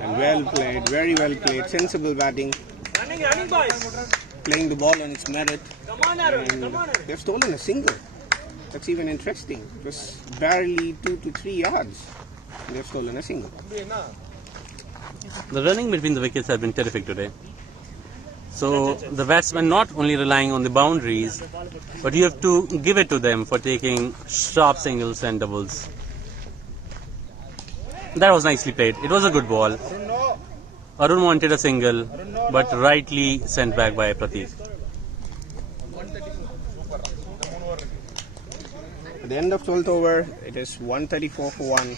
And well played, very well played, sensible batting. Running, boys. Playing the ball on its merit. Come on, Arun. They've stolen a single. That's even interesting. It was barely 2 to 3 yards. And they've stolen a single. The running between the wickets has been terrific today. So the batsmen not only relying on the boundaries, but you have to give it to them for taking sharp singles and doubles. That was nicely played. It was a good ball. Arun wanted a single, but rightly sent back by Pratik. At the end of 12th over, it is 134 for 1.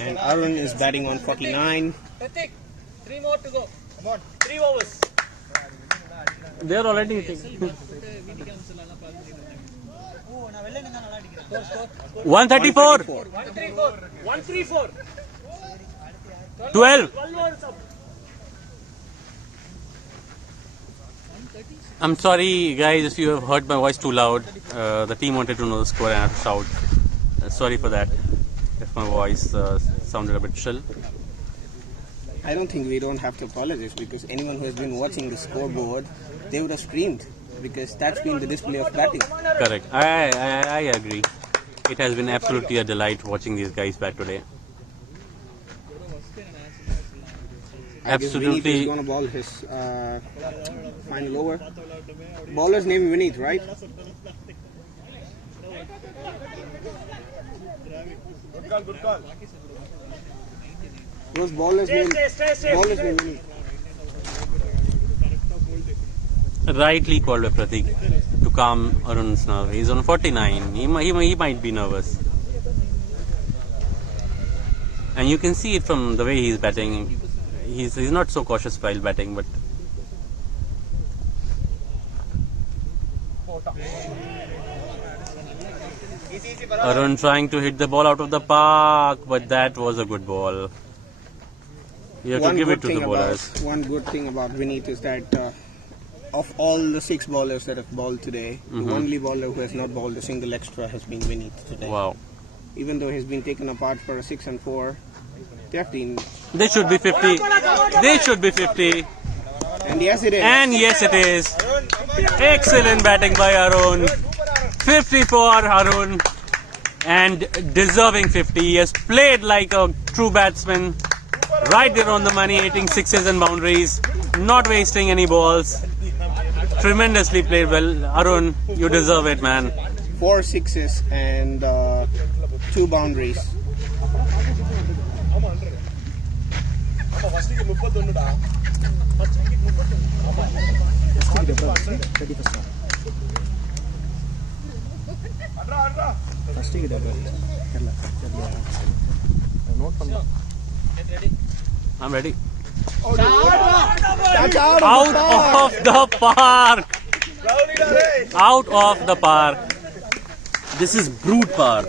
And Arun is batting on 49. Pratik, 3 more to go. Come on, 3 overs. They are already hitting. 134. 134. 12. I'm sorry guys if you have heard my voice too loud. The team wanted to know the score and I had to shout. Sorry for that if my voice sounded a bit shrill. I don't think we don't have to apologize, because anyone who has been watching the scoreboard, they would have screamed, because that's been the display of batting. Correct. I agree. It has been absolutely a delight watching these guys bat today. I guess Vineet is going to ball his final over. Bowler's name Vineet, right? Good call. Those ballers will win. Rightly called by Pratik to calm Arun's nerve. He's on 49. He might be nervous. And you can see it from the way he's batting. He's not so cautious while batting, but Arun trying to hit the ball out of the park, but that was a good ball. You have to give it to the bowlers. One good thing about Vineet is that of all the 6 bowlers that have bowled today, the only bowler who has not bowled a single extra has been Vineet today. Wow. Even though he's been taken apart for a 6 and 4, they have been... They should be 50. They should be 50. And yes, it is. And yes, it is. Excellent batting by Arun. 50 for Arun. And deserving 50. He has played like a true batsman. Right there on the money, hitting sixes and boundaries. Not wasting any balls. Tremendously played well. Arun, you deserve it, man. 4 sixes and 2 boundaries. I'm ready. Out of the park. Out of the park. This is brute park.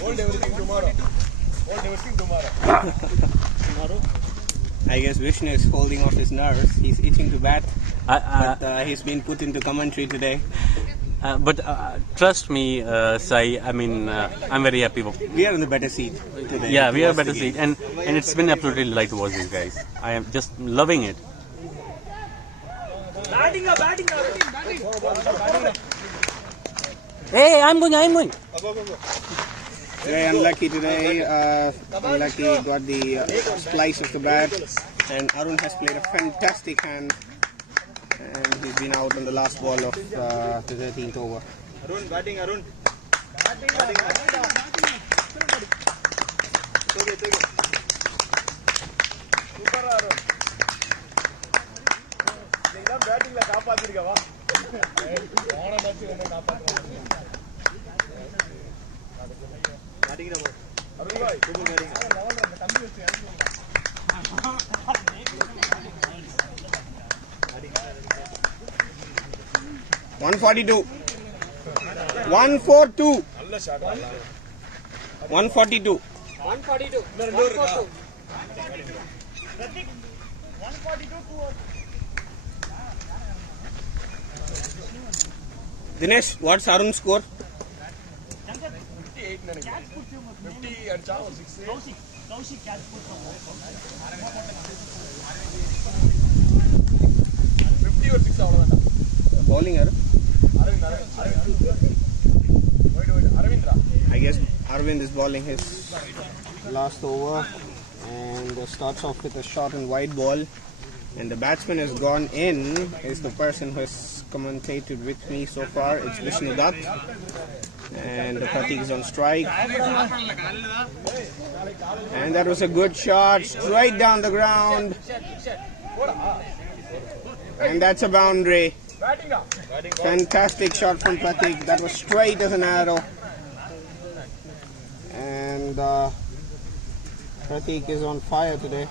Hold everything tomorrow. I guess Vishnu is holding off his nerves. He's itching to bat, but he's been put into commentary today. But trust me, Sai, I mean, I'm very happy. We are in the better seat today. Yeah, we are better seat. And it's been absolutely delight to watch these guys. I am just loving it. Batting up. Hey, I'm going. Very unlucky today. Unlucky got the slice of the bat, and Arun has played a fantastic hand, and he's been out on the last ball of the 13th over. Arun, batting. Take it. Super Arun. Batting la kaapaathirukka va. Pona match enna kaapaathirukka. Batting na ball. Arun bhai, super batting. Kambi vechu. 142. 142. 142. 142. Dinesh, what's Arun's score? 58 50 and 6. Kaushik catch put 50 or 6 avladana. Bowling Arun? Arvind. Wait. Arvindra. I guess Arvind is bowling his last over and starts off with a short and wide ball. And the batsman has gone in, is the person who has commentated with me so far. It's Vishnu Dutt. And the Pratik is on strike. And that was a good shot, straight down the ground. And that's a boundary. Fantastic shot from Pratik. That was straight as an arrow. And Pratik is on fire today.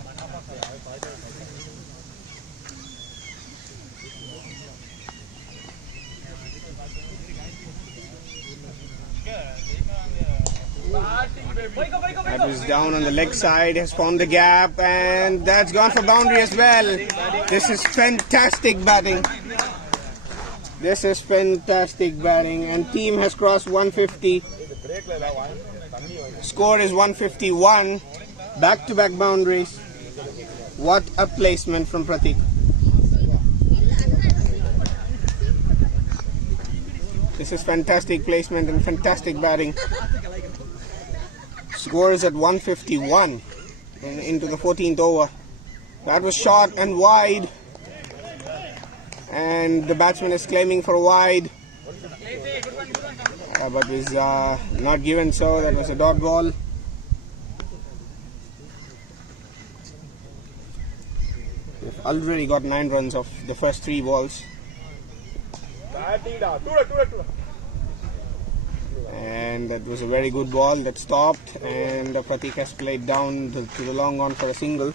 That was down on the leg side, has found the gap, and that's gone for boundary as well. This is fantastic batting. And team has crossed 150. Score is 151. Back-to-back boundaries. What a placement from Pratik. This is fantastic placement and fantastic batting. Score is at 151 into the 14th over. That was short and wide, and the batsman is claiming for a wide, but was not given so. That was a dot ball. We've already got 9 runs off the first 3 balls. And that was a very good ball that stopped, and Pratik has played down to the long on for a single.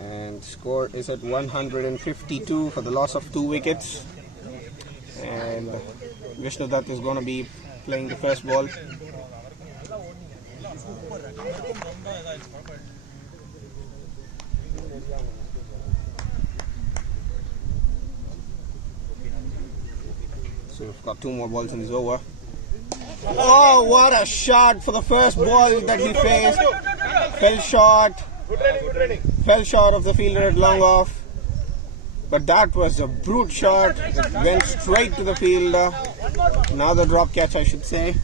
And score is at 152 for the loss of 2 wickets. And Vishnu Dutt is going to be playing the first ball. So we've got 2 more balls in this over. Oh, what a shot for the first ball that he faced. Fell short. Fell short of the fielder at long off. But that was a brute shot. It went straight to the fielder. Another drop catch, I should say.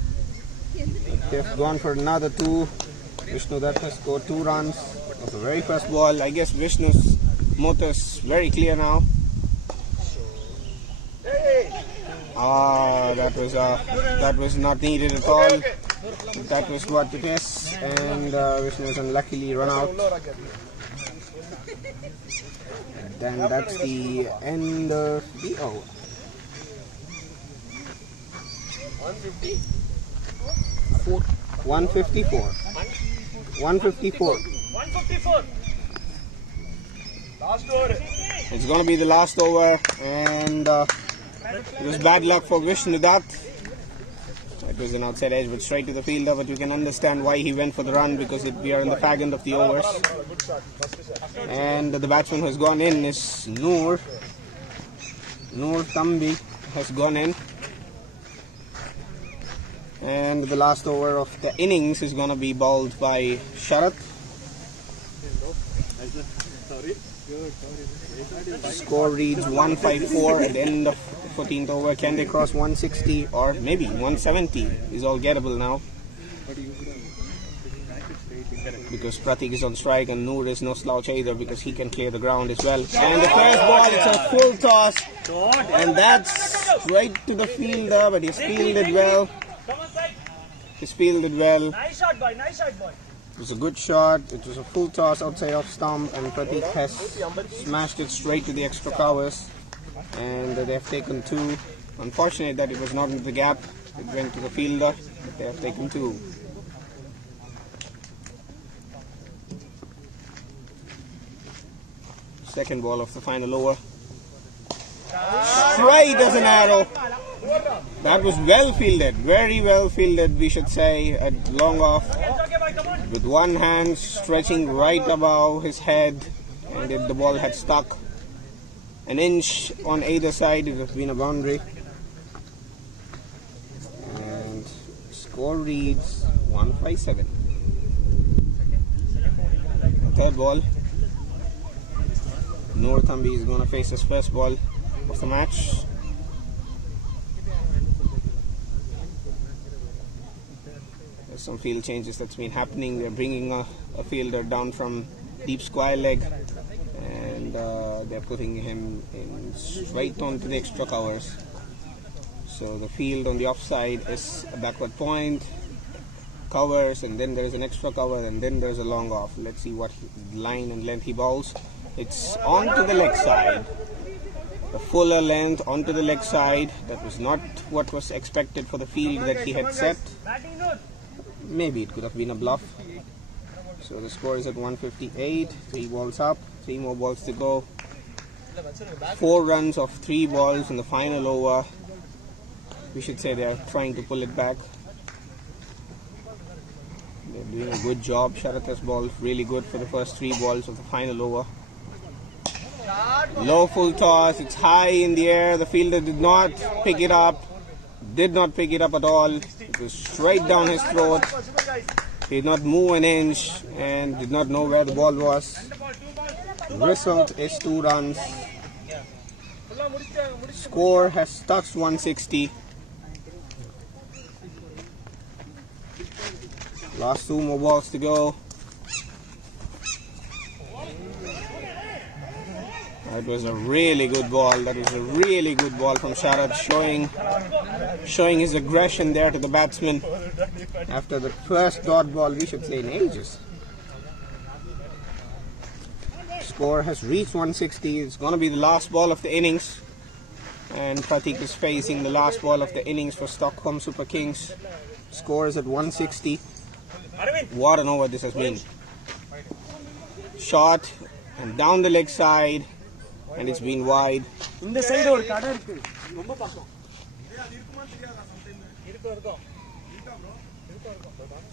They've gone for another 2. Vishnu Dutt has scored 2 runs of the very first ball. I guess Vishnu's motor is very clear now. That was not needed at all. That was what it is, and Vishnu was unluckily run out. And then that's the end of the over. 154. 154. Last over. It's going to be the last over, and it was bad luck for Vishnu Dutt. It was an outside edge, but straight to the fielder. But you can understand why he went for the run, because we are in the fag end of the overs. And the batsman who has gone in is Noor. Noor Thambi has gone in. And the last over of the innings is going to be bowled by Sharath. The score reads 154 at the end of 14th over. Can they cross 160 or maybe 170 is all gettable now, because Pratik is on strike and Noor is no slouch either, because he can clear the ground as well. And the first ball, it's a full toss, and that's straight to the fielder, but he's fielded well. He's fielded well. Nice shot, boy. Nice shot, boy. It was a good shot. It was a full toss outside off stump, and Pratik has smashed it straight to the extra covers, and they have taken 2. Unfortunate that it was not into the gap. It went to the fielder, but they have taken 2. Second ball of the final over. Straight as an arrow. That was well fielded, very well fielded, we should say, at long off, with one hand stretching right above his head, and if the ball had stuck an inch on either side, it would have been a boundary. And score reads 157. Third ball. Noor Thambi is going to face his first ball of the match. There's some field changes that's been happening. They're bringing a fielder down from deep square leg, and they're putting him in straight onto the extra covers. So the field on the offside is a backward point, covers, and then there's an extra cover, and then there's a long off. Let's see what line and length he bowls. It's onto the leg side. The fuller length onto the leg side. That was not what was expected for the field that he had set. Maybe it could have been a bluff. So the score is at 158. 3 balls up, 3 more balls to go. 4 runs of 3 balls in the final over. We should say they are trying to pull it back. They're doing a good job. Sharath has bowled really good for the first 3 balls of the final over. Low full toss, it's high in the air. The fielder did not pick it up. Did not pick it up at all. It was straight down his throat. He did not move an inch and did not know where the ball was. The result is 2 runs. Score has touched 160. Last 2 more balls to go. That was a really good ball. That was a really good ball from Sharad, showing his aggression there to the batsman after the first dot ball, we should say, in ages. Score has reached 160. It's going to be the last ball of the innings. And Pratik is facing the last ball of the innings for Stockholm Super Kings. Score is at 160. What an over this has been. Shot and down the leg side. And it's been wide. It's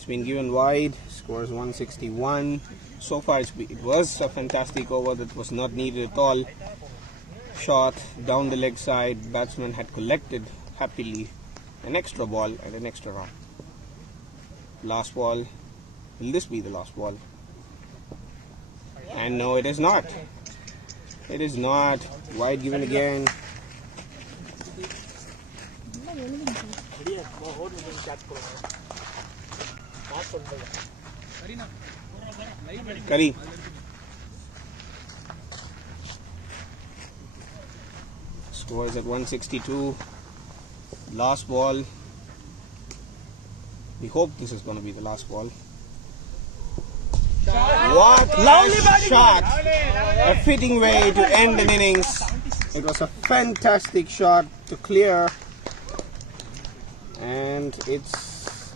been given wide. Score is 161. So far it was a fantastic over that was not needed at all. Shot down the leg side. Batsman had collected happily an extra ball and an extra run. Last ball. Will this be the last ball? And no, it is not. It is not. Wide given again. Curry. Score is at 162. Last ball. We hope this is going to be the last ball. What a shot! A fitting way to end an innings. It was a fantastic shot to clear. And it's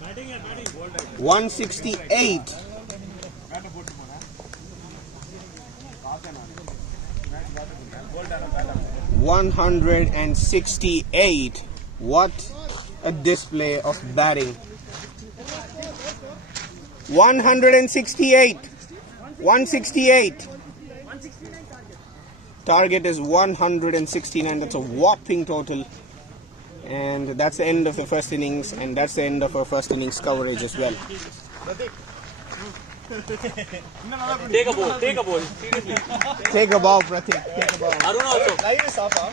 168. 168. What a display of batting. 168. 168. Target is 169. That's a whopping total. And that's the end of the first innings, and that's the end of our first innings coverage as well. Take a ball. Seriously. Take a bow, Pratik. Take a bow. Arun also. Live is off, huh?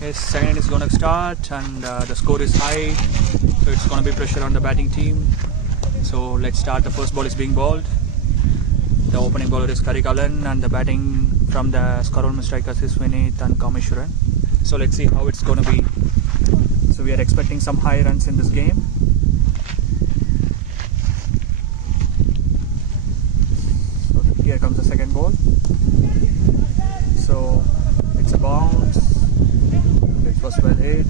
Yes, second is going to start, and the score is high, so it's going to be pressure on the batting team. So let's start. The first ball is being bowled. The opening bowler is Skarholmen, and the batting from the Skarholmen strikers is Vinith and Kameshwaran. So let's see how it's going to be. So we are expecting some high runs in this game. So here comes the second ball. So it's a bounce. It was well hit.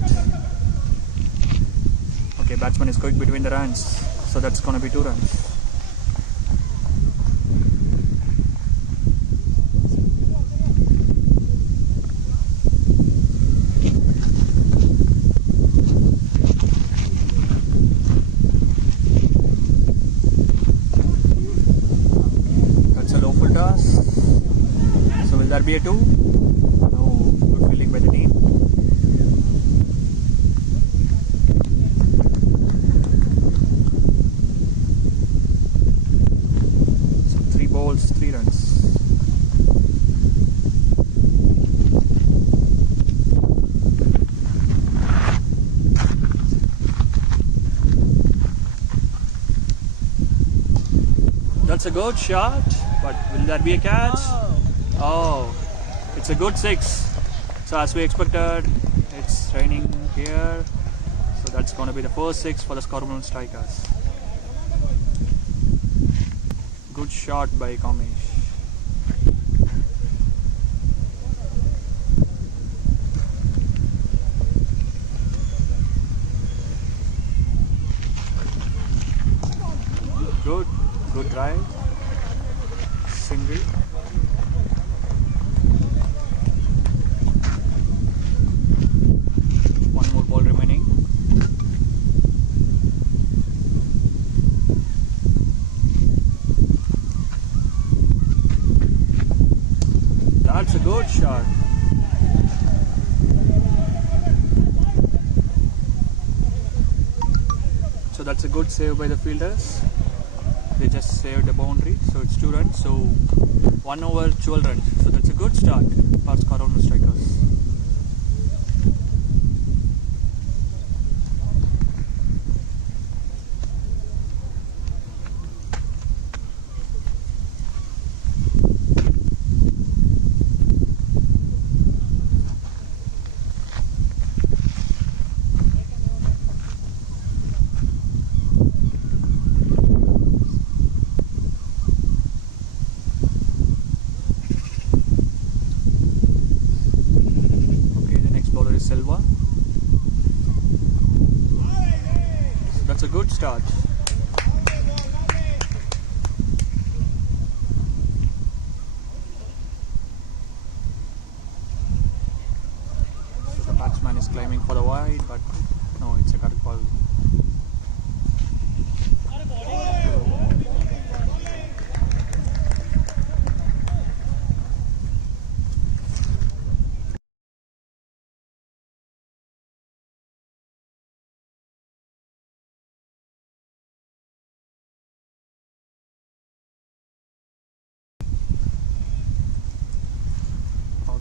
Okay, batsman is quick between the runs, so that's going to be 2 runs. That's a low full toss. So will there be a 2? No, good fielding by the team. So 3 balls, 3 runs. That's a good shot, but will that be a catch? Oh, it's a good 6. So as we expected, it's raining here. So that's going to be the first 6 for the Skarholmen strikers. Good shot by Kamesh. Good drive. Single. One more ball remaining. That's a good shot. So that's a good save by the fielders. They just saved the boundary, so it's 2 runs. So 1 over 12 runs. So that's a good start for Skarholmen strikers. Silva. So that's a good start. So the batsman is climbing for the wide, but no, it's a cut ball.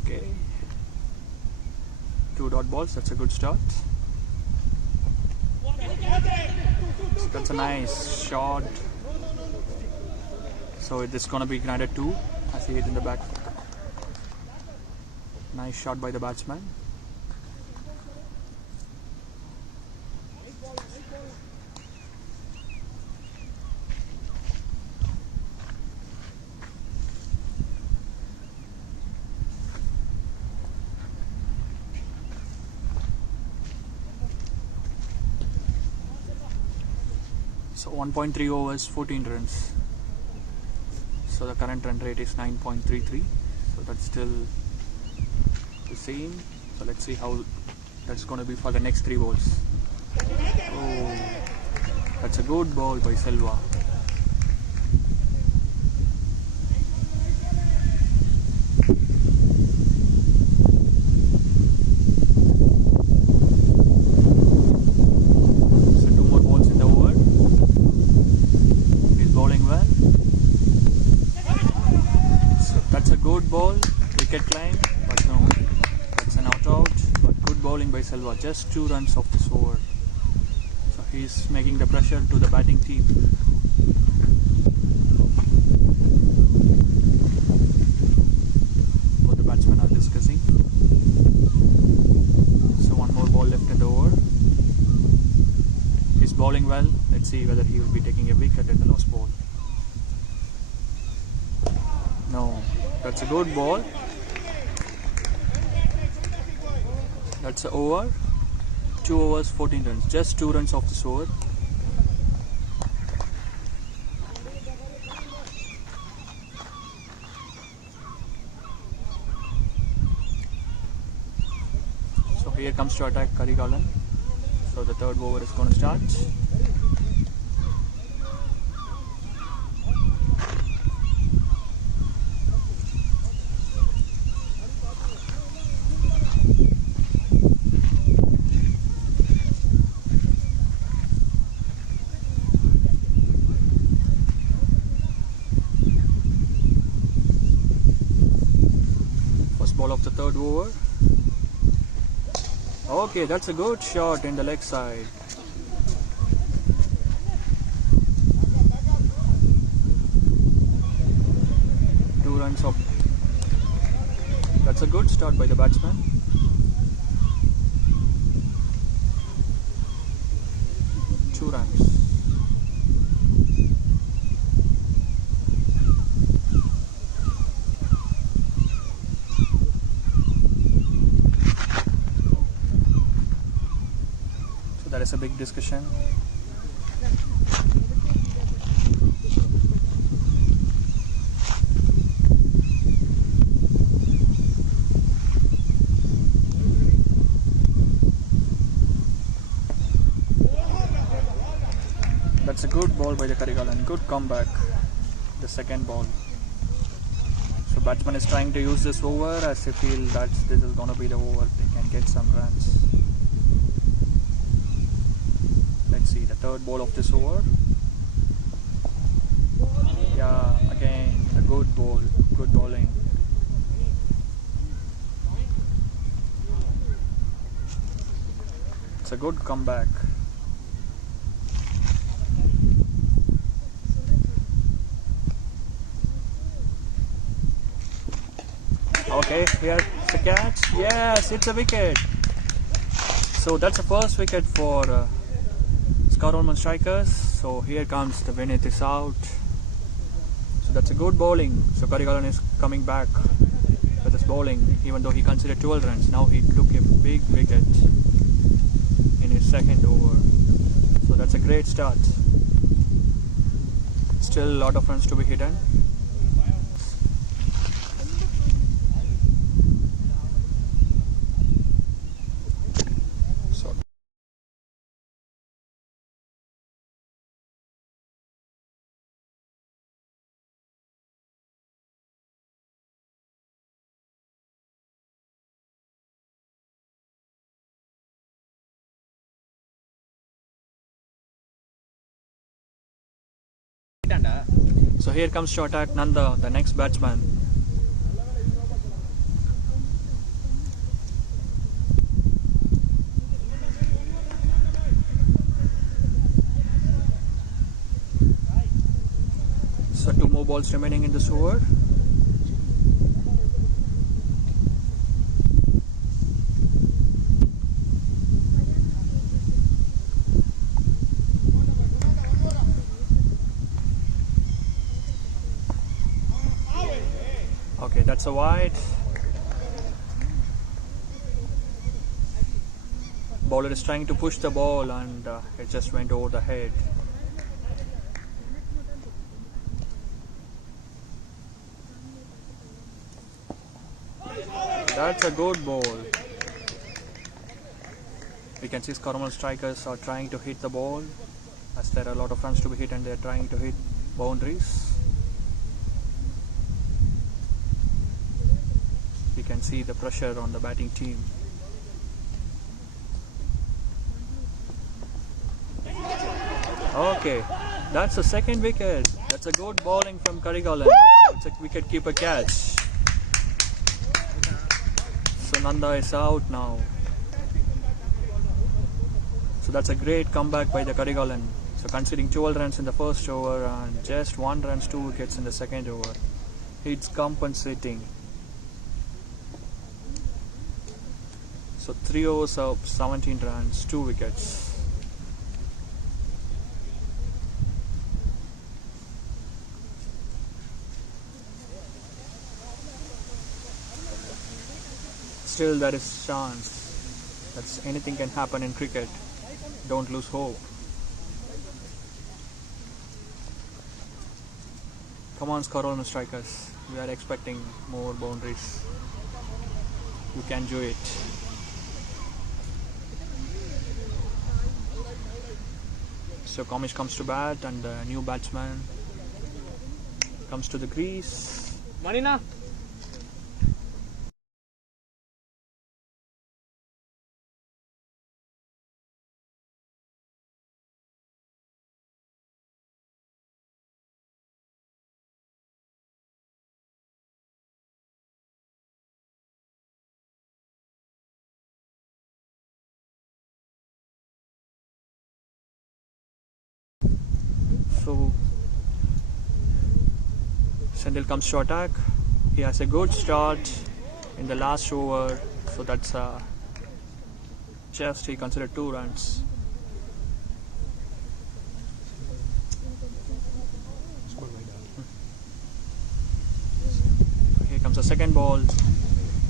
Okay, 2 dot balls, that's a good start. So that's a nice shot. So it is going to be granted 2 as he hit in the back. Nice shot by the batsman. So 1.3 overs, 14 runs. So the current run rate is 9.33. So that's still the same. So let's see how that's going to be for the next 3 balls. Oh, that's a good ball by Silva. Ball, wicket climb, but no, that's an out. But good bowling by Silva, just 2 runs off this over. So he's making the pressure to the batting team. Both the batsmen are discussing. So 1 more ball left in the over. He's bowling well. Let's see whether he will be taking a wicket at the last ball. No, that's a good ball. That's an over. 2 overs, 14 runs. Just 2 runs off this over. So here comes to attack Skarholmen. So the 3rd over is going to start. Ball of the 3rd over. Okay, that's a good shot in the leg side. runs up. That's a good start by the batsman. Two runs. So that is a big discussion. That's a good ball by the Karikalan. Good comeback. The second ball. So batsman is trying to use this over as they feel that this is going to be the over. They can get some runs. Let's see the third ball of this over. Yeah, again a good ball. Good bowling. It's a good comeback. Okay, here's the catch. Yes, it's a wicket. So that's the first wicket for Skarholmen strikers. So here comes the Vinith is out. So that's a good bowling. So Karikalan is coming back with his bowling, even though he considered 12 runs. Now he took a big wicket in his second over. So that's a great start. Still a lot of runs to be hidden. So here comes to attack Nanda, the next batsman. So two more balls remaining in this over. Okay, that's a wide. Bowler is trying to push the ball and it just went over the head. That's a good ball. We can see Skarholmen strikers are trying to hit the ball as there are a lot of runs to be hit and they are trying to hit boundaries. We can see the pressure on the batting team. Okay, that's the second wicket. That's a good bowling from Karikalan. It's a wicket keeper catch. So Nanda is out now. So that's a great comeback by the Karikalan. So conceding 12 runs in the first over and just 1 run, 2 wickets in the second over. It's compensating. So 3 overs up, 17 runs, 2 wickets. Still there is chance. That's anything can happen in cricket. Don't lose hope. Come on, Skarholmen strikers. We are expecting more boundaries. You can do it. So Komish comes to bat and the new batsman comes to the crease. Marina. So Sendil comes to attack. He has a good start in the last over, so that's just he considered 2 runs. Here comes the second ball.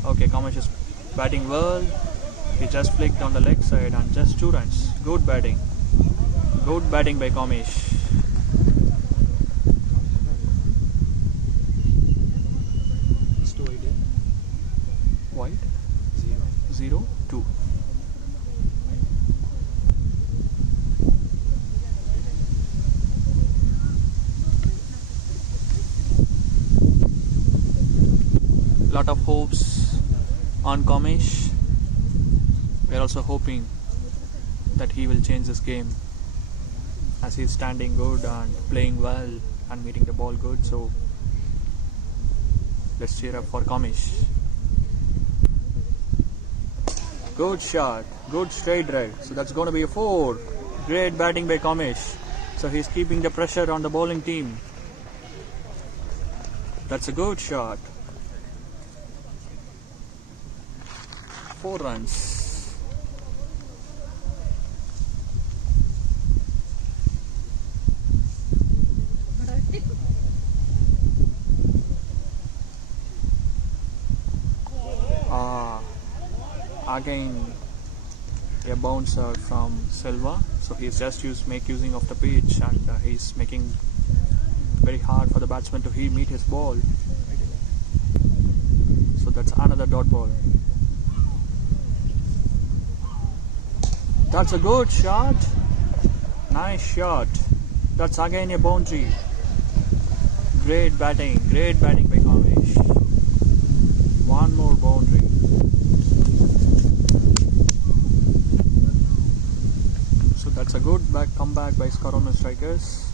Okay, Kamesh is batting well. He just flicked on the leg side and just 2 runs. Good batting. Good batting by Kamesh. White 0-2. Lot of hopes on Kamesh. We are also hoping that he will change this game, as he is standing good and playing well and meeting the ball good. So let's cheer up for Kamesh. Good shot, good straight drive. So that's going to be a 4. Great batting by Kamesh. So he's keeping the pressure on the bowling team. That's a good shot. 4 runs. Again a bouncer from Silva, so he's just using of the pitch, and he's making very hard for the batsman to meet his ball. So that's another dot ball. That's a good shot. Nice shot. That's again a boundary. Great batting by Kamesh. One more boundary. So that's a good comeback by Skarholmen strikers.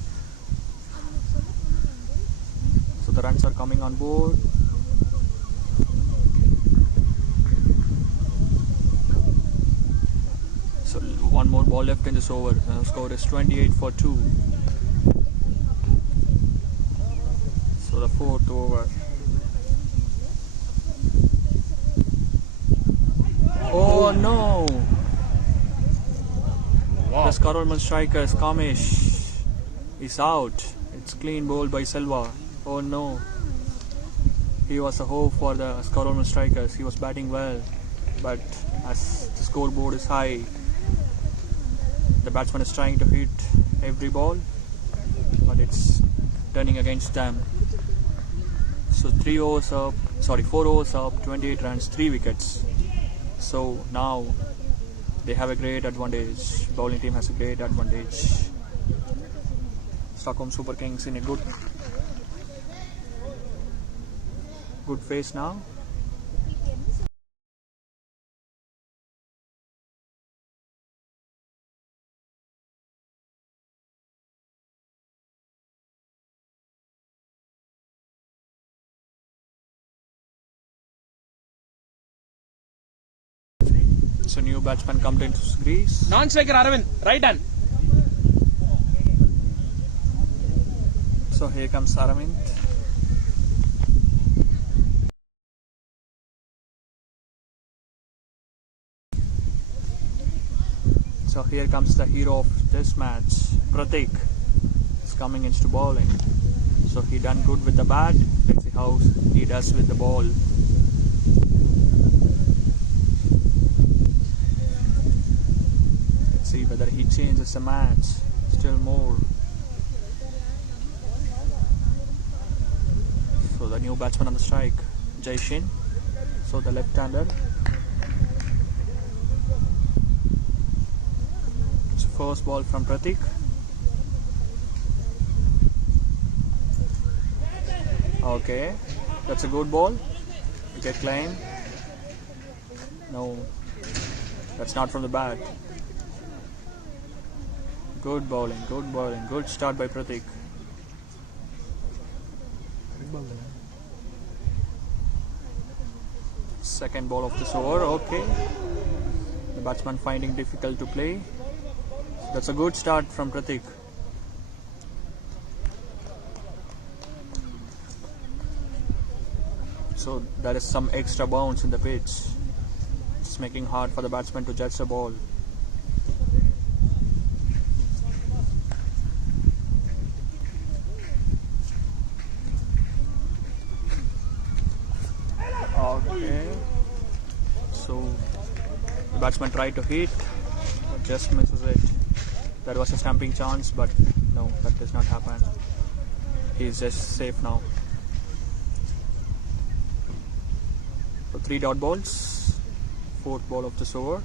So the runs are coming on board. So one more ball left in this over. The score is 28-2. So the 4th over. Oh no! The Skarholmen strikers, Kamesh, is out. It's clean bowled by Silva. Oh no! He was a hope for the Skarholmen strikers. He was batting well, but as the scoreboard is high, the batsman is trying to hit every ball, but it's turning against them. So 4 overs up, 28 runs, 3 wickets. So now they have a great advantage. Bowling team has a great advantage. Stockholm Super Kings in a good phase now. So new batsman come into crease. Non-striker Aravind, right hand. So here comes Aravind. So here comes the hero of this match, Pratik, is coming into bowling. So he done good with the bat. Let's see how he does with the ball. Let's see whether he changes the match still more. So the new batsman on the strike, Jaishin. So the left-hander. So first ball from Pratik. Okay, that's a good ball. Wicket climb. No, that's not from the bat. Good bowling, good start by Pratik. Second ball of this over, okay. The batsman finding difficult to play. That's a good start from Pratik. So there is some extra bounce in the pitch. It's making hard for the batsman to judge the ball. Okay. So the batsman tried to hit, but just misses it. There was a stamping chance, but no, that does not happen. He's just safe now. So 3 dot balls, 4th ball of this over.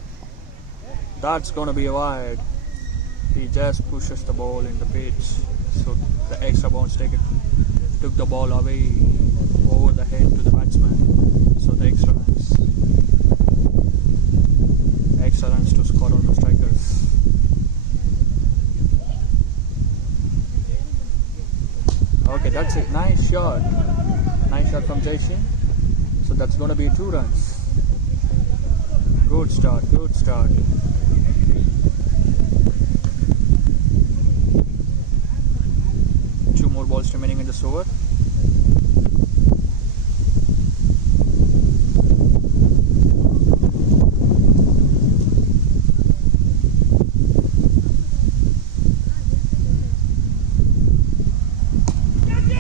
That's gonna be a wide. He just pushes the ball in the pitch. So the extra bounce took the ball away over the head to the batsman. So the extra runs to score on the strikers. Okay, that's it. Nice shot from Jaishin. So that's going to be 2 runs. Good start. 2 more balls remaining in this over.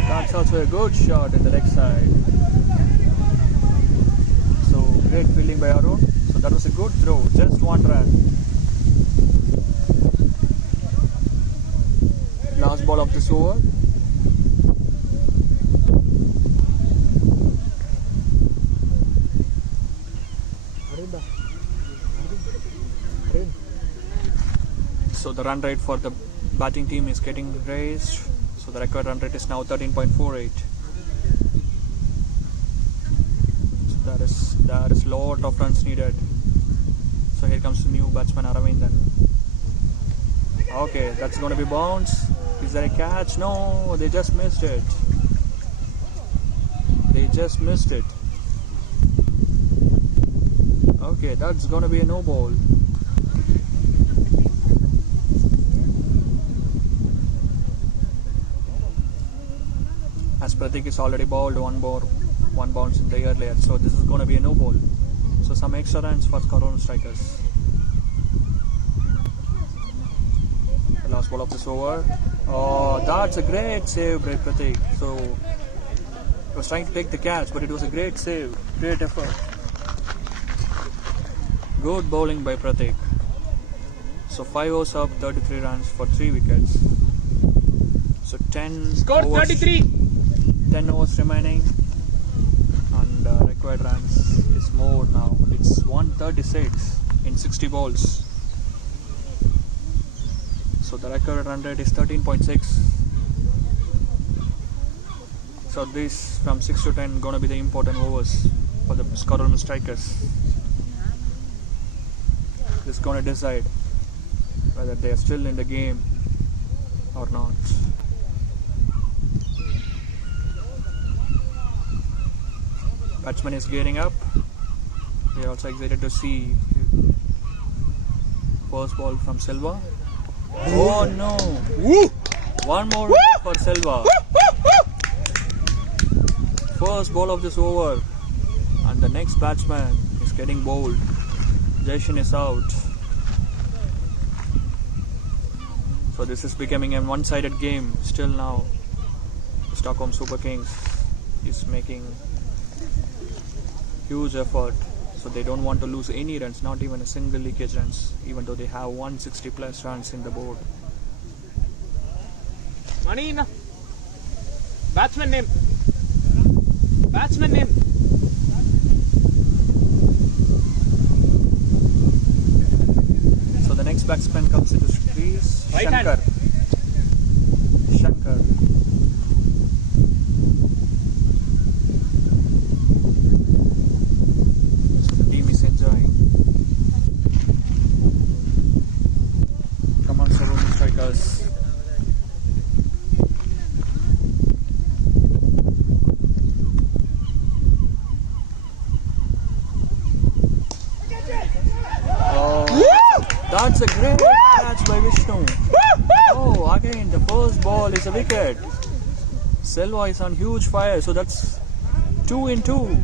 That's also a good shot in the leg side. So great fielding by Arun. So that was a good throw. Just 1 run. Last ball of this over. So the run rate for the batting team is getting raised. So the record run rate is now 13.48. So there is lot of runs needed. So here comes the new batsman Aravindan. Okay, that's going to be bounce. Is there a catch? No, they just missed it. Okay, that's going to be a no ball. As Pratik is already bowled 1 bounce in the earlier, so this is going to be a no ball. So some extra runs for Skarholmen strikers. The last ball of this over. Oh, that's a great save by Pratik. So he was trying to take the catch, but it was a great save, great effort. Good bowling by Pratik. So 5 overs up, 33 runs for 3 wickets. So 10 Score overs, 33. 10 overs remaining, and required runs is more now. It's 136 in 60 balls. So the record run rate is 13.6. So this from 6 to 10 gonna be the important overs for the Skarholmen strikers. This is gonna decide whether they are still in the game or not. Batsman is gearing up. We are also excited to see first ball from Silva. Oh no! One more wicket for Silva. First ball of this over, and the next batsman is getting bowled. Jaishin is out. So this is becoming a one-sided game still now. Stockholm Super Kings is making huge effort, so they don't want to lose any runs, not even a single leakage runs, even though they have 160 plus runs in the board. Money na. Batsman name. So the next batsman comes into crease. Right hand. Shankar. So the team is enjoying. Come on, Skarholmen strikers. That's a great catch by Vishnu. Oh, again the first ball is a wicket. Silva is on huge fire, so that's 2 in 2.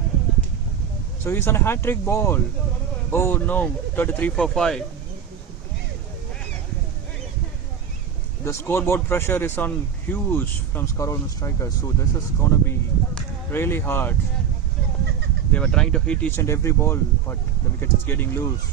So he's on a hat-trick ball. Oh no, 33 for 5. The scoreboard pressure is on huge from Skarholmen strikers, so this is gonna be really hard. They were trying to hit each and every ball, but the wicket is getting loose.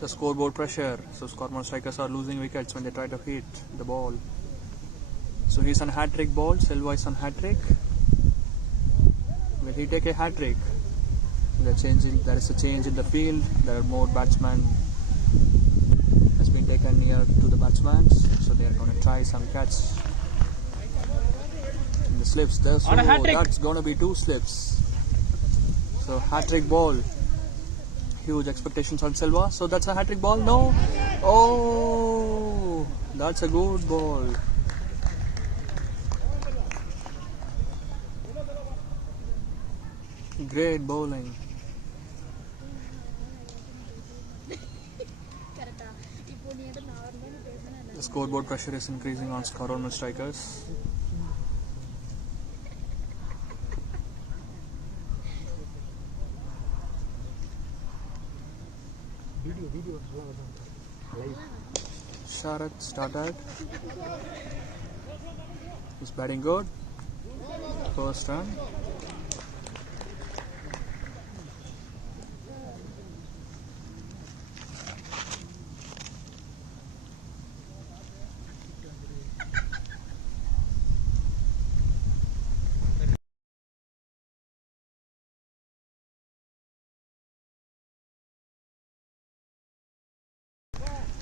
The scoreboard pressure, so Skarholmen strikers are losing wickets when they try to hit the ball. So he's on hat-trick ball, Silva is on hat-trick. Will he take a hat-trick? There is a change in the field, there are more batsmen has been taken near to the batsmen, so they are going to try some catch in the slips there. So that's going to be 2 slips. So hat-trick ball. Huge expectations on Silva. So that's a hat-trick ball. No. Oh, that's a good ball. Great bowling. The scoreboard pressure is increasing on Skarholmen strikers. Sharat started. He's batting good. First run.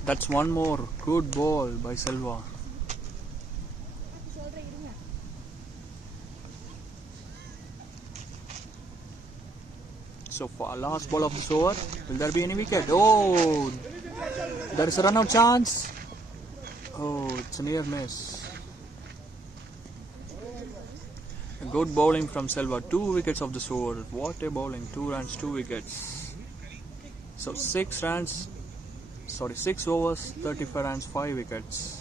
That's one more good ball by Silva. So far, last ball of this over. Will there be any wicket? Oh, there is a run out chance. Oh, it's a near miss. Good bowling from Silva. 2 wickets of this over. What a bowling. 2 runs, 2 wickets. So 6 overs, 35 runs, 5 wickets.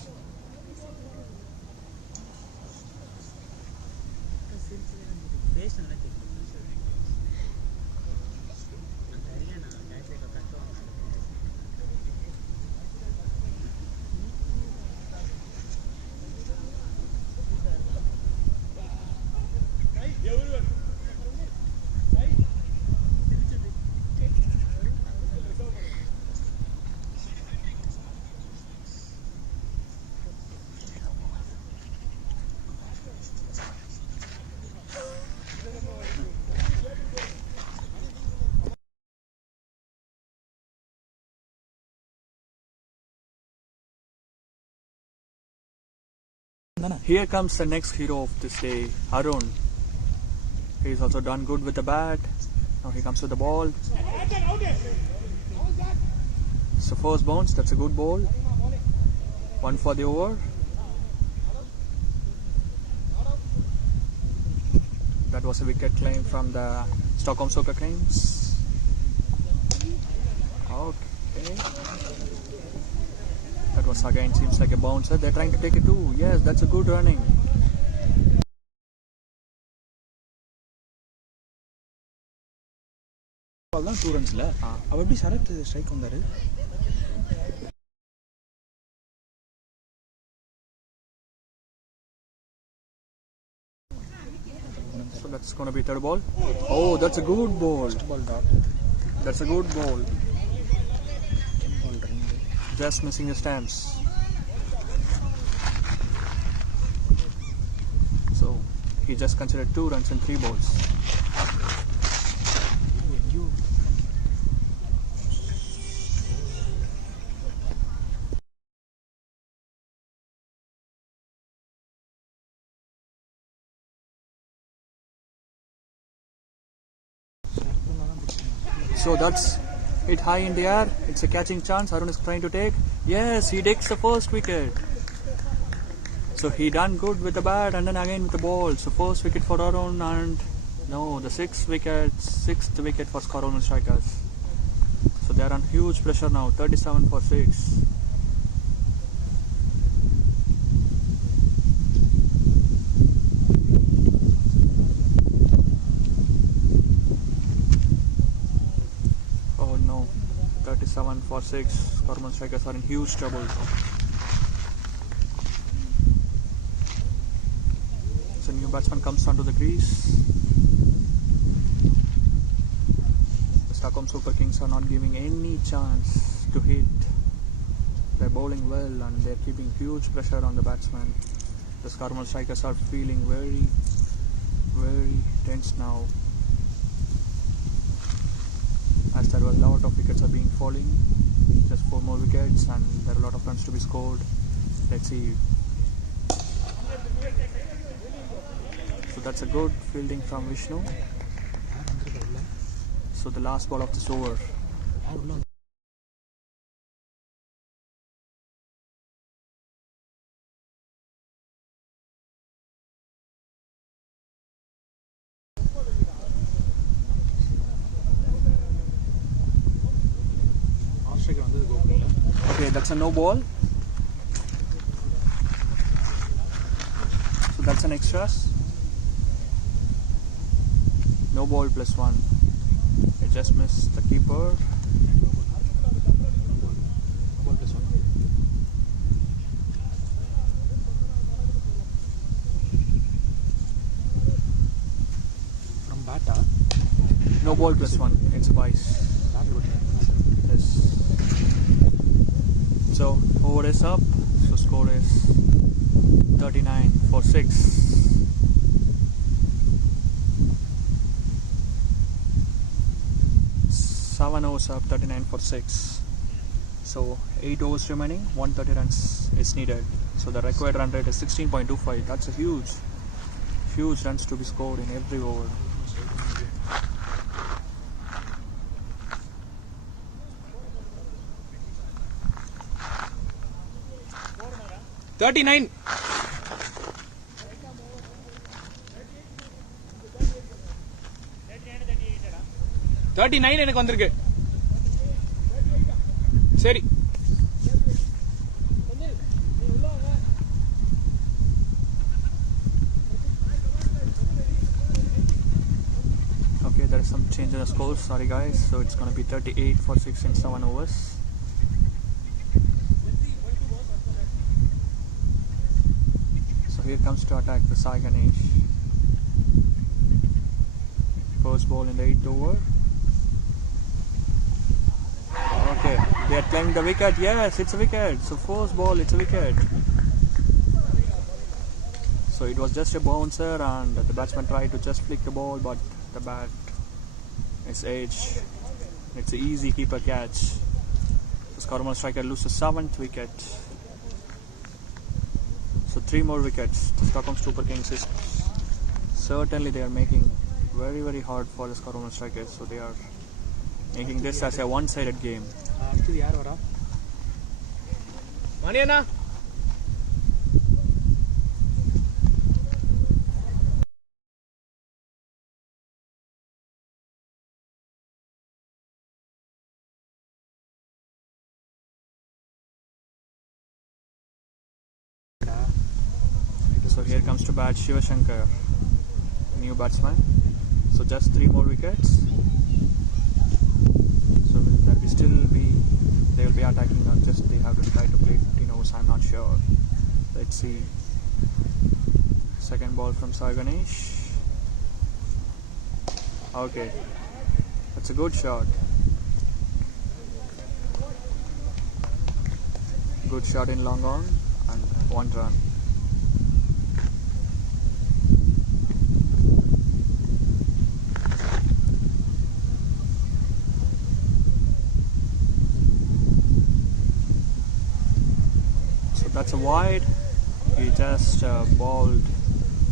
Here comes the next hero of this day, Arun. He's also done good with the bat. Now he comes with the ball. So first bounce, that's a good ball. 1 for the over. That was a wicket claim from the Stockholm Soccer Kings. Okay. That was again seems like a bouncer. They're trying to take it too. Yes, that's a good running. Ball 2 runs la. அவ எப்படி Sarath strike வந்தாரு? So that's going to be third ball. Oh, that's a good ball. Ball dot. That's a good ball. Just missing the stamps. So he just considered 2 runs and 3 balls. So that's hit high in the air. It's a catching chance. Arun is trying to take. Yes, he takes the first wicket. So he done good with the bat and then again with the ball. So first wicket for Arun and no, the sixth wicket for Skarholmen strikers. So they are on huge pressure now, 37 for 6. Oh no, 37 for 6. Skarholmen strikers are in huge trouble. So new batsman comes onto the crease. The Stockholm Super Kings are not giving any chance to hit. They're bowling well and they're keeping huge pressure on the batsman. The Skarholmen strikers are feeling very, very tense now, as there were a lot of wickets are being falling. Just 4 more wickets and there are a lot of runs to be scored. Let's see. So that's a good fielding from Vishnu. So the last ball of this over. Okay, that's a no ball. So that's an extras. No ball plus 1. I just missed the keeper. From Bata? No ball plus 1. It's a vice. Yes. So over is up. So score is 39 for 6. Seven overs up, 39 for 6. So 8 overs remaining, 130 runs is needed. So the required run rate is 16.25. That's a huge runs to be scored in every over. $39. 39 எனக்கு வந்திருக்கு. சரி. Okay, there is some change in the scores. Sorry guys. So it's going to be 38 for 6 in 7 overs. So here comes to attack the Sai Ganesh. First ball in the 8th over. Okay, they are claiming the wicket. Yes, it's a wicket. So first ball, it's a wicket. So it was just a bouncer and the batsman tried to just flick the ball, but the bat is edge. It's an easy keeper catch. The Skarholmen striker loses 7th wicket. So 3 more wickets. The Stockholm Super Kings is certainly they are making very, very hard for the Skarholmen strikers. So they are making this as a one-sided game. அடுத்து யார் வரா? மணியண்ணா. So here comes to bat Shiva Shankar, new batsman. So just 3 more wickets. So there will still be, they will be attacking or just they have to try to play 15 overs, I'm not sure. Let's see. Second ball from Sai Ganesh. Okay, that's a good shot. Good shot in long on and 1 run. That's a wide. He just bowled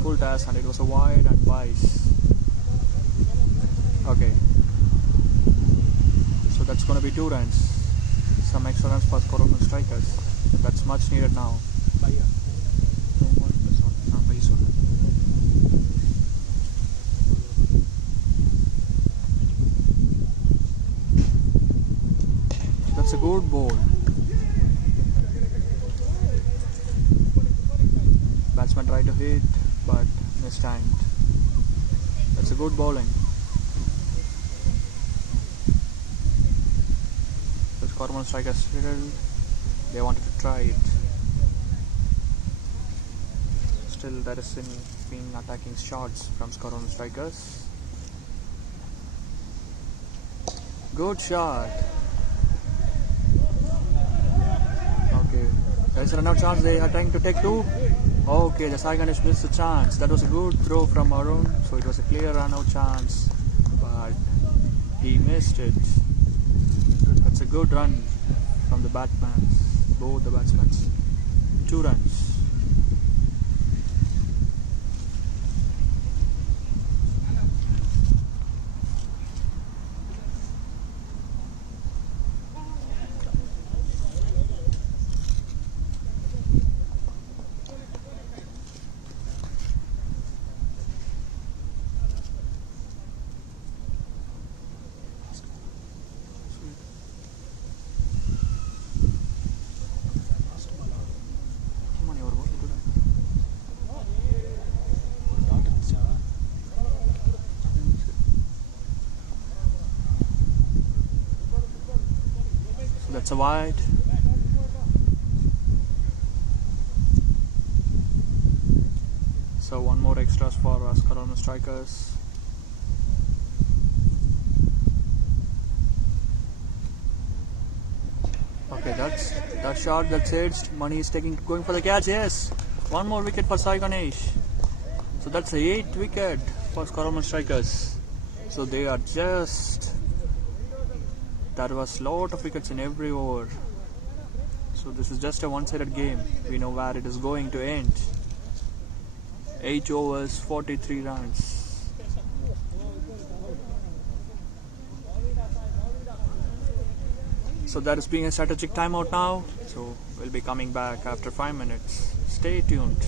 full toss and it was a wide and vice. Okay. So that's going to be 2 runs. Some extra runs for Skarholmen strikers. That's much needed now. That's a good ball. Batsman tried to hit, but mistimed. That's a good bowling. The Skarholmen strikers still, they wanted to try it. Still, there is been attacking shots from Skarholmen strikers. Good shot. Okay, there's a run out chance. They are trying to take two. Okay, the Saiganish missed the chance. That was a good throw from Arun, so it was a clear run out chance, but he missed it. That's a good run from the batsmen, both the batsmen. 2 runs. So that's a wide. So one more extras for Skarholmen strikers. Okay, that shot, that's edged. Money is going for the catch. Yes, one more wicket for Sai Ganesh. So that's the 8th wicket for Skarholmen strikers. So they are just. There was lot of wickets in every over. So this is just a one-sided game. We know where it is going to end. 8 overs, 43 runs. So that is being a strategic timeout now. So we'll be coming back after 5 minutes. Stay tuned.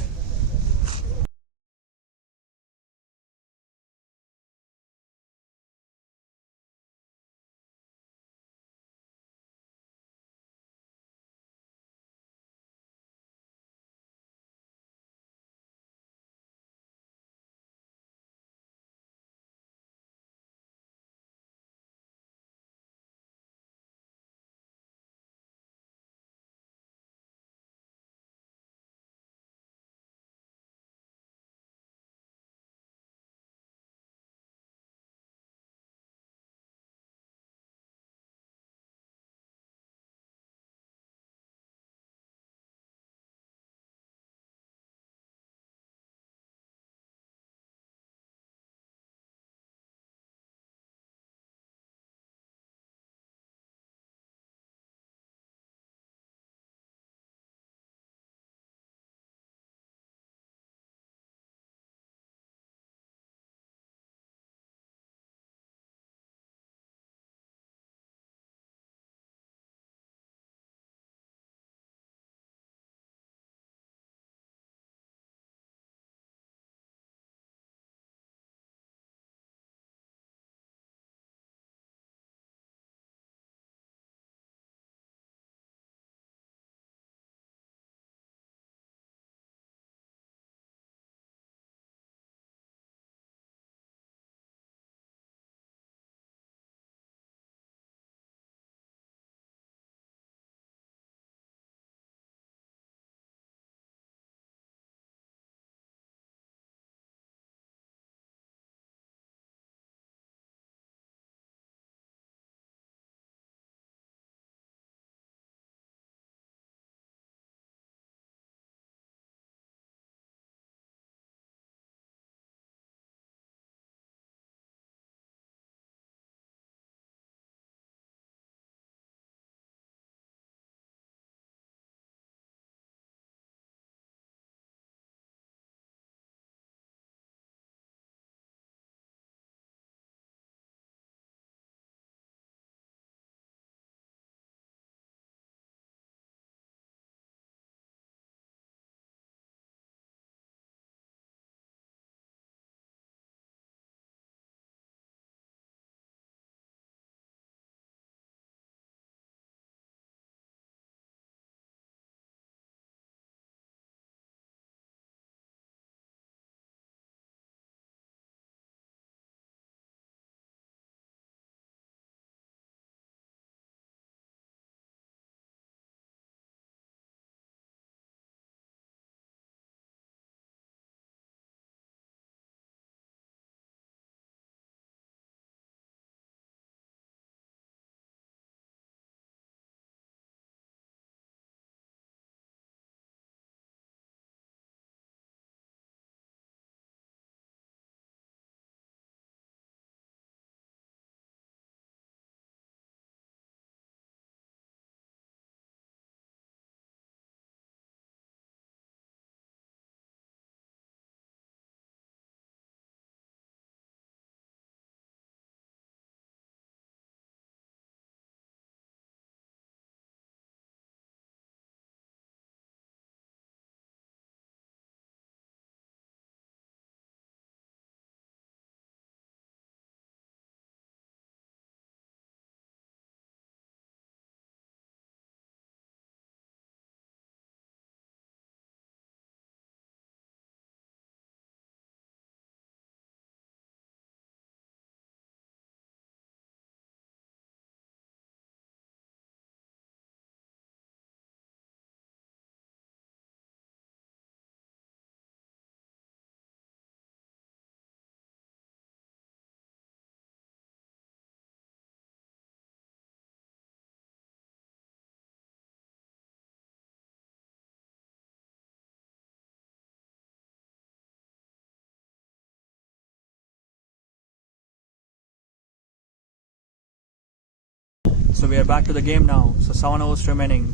So we are back to the game now. So 7 overs remaining.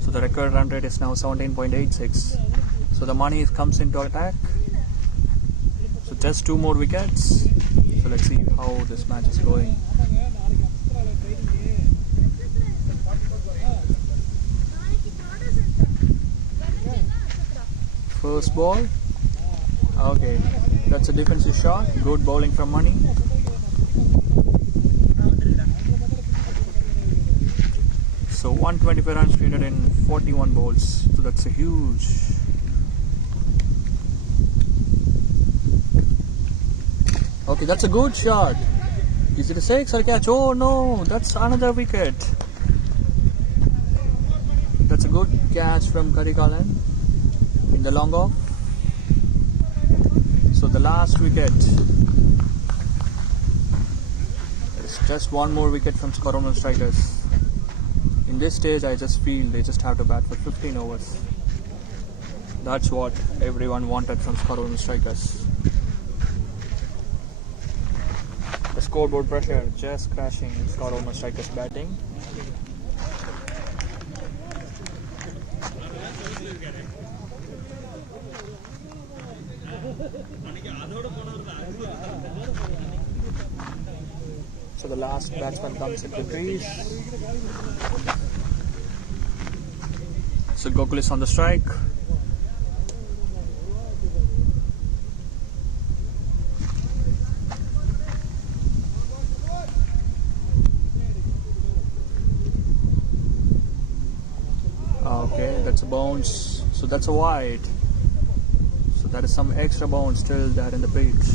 So the record run rate is now 17.86. So the money comes into attack. So just 2 more wickets. So let's see how this match is going. First ball. Okay, that's a defensive shot. Good bowling from Money. So 125 runs created in 41 balls. So that's a huge. Okay, that's a good shot. Is it a 6 or a catch? Oh no, that's another wicket. That's a good catch from Skarholmen in the long off. So the last wicket. There's just 1 more wicket from Skarholmen strikers. In this stage, I just feel they just have to bat for 15 overs. That's what everyone wanted from Skarholmen strikers. The scoreboard pressure just crashing Skarholmen strikers batting. So the last batsman comes into the crease. So Gokul is on the strike. Okay, that's a bounce. So that's a wide. So there is some extra bounce still there in the pitch.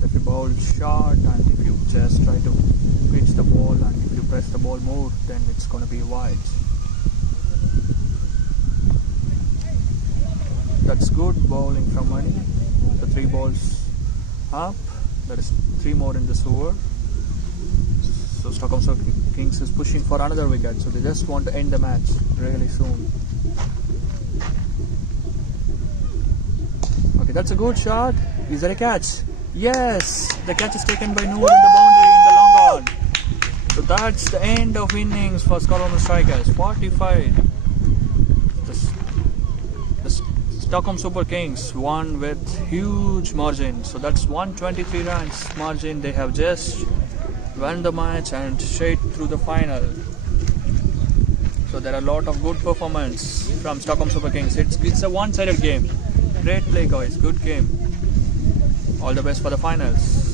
So if you bowl short and if you just try to pitch the ball and if you press the ball more, then it's going to be wide. That's good bowling from Money. The 3 balls up. There is 3 more in this over. So Stockholm Kings is pushing for another wicket. So they just want to end the match really soon. Okay, that's a good shot. Is there a catch? Yes! The catch is taken by Noor in the boundary in the long on. So that's the end of innings for Skarholmen strikers. 45. The Stockholm Super Kings won with huge margin. So that's 123 runs margin. They have just won the match and straight through the final. So there are a lot of good performance from Stockholm Super Kings. It's a one-sided game. Great play, guys. Good game. All the best for the finals.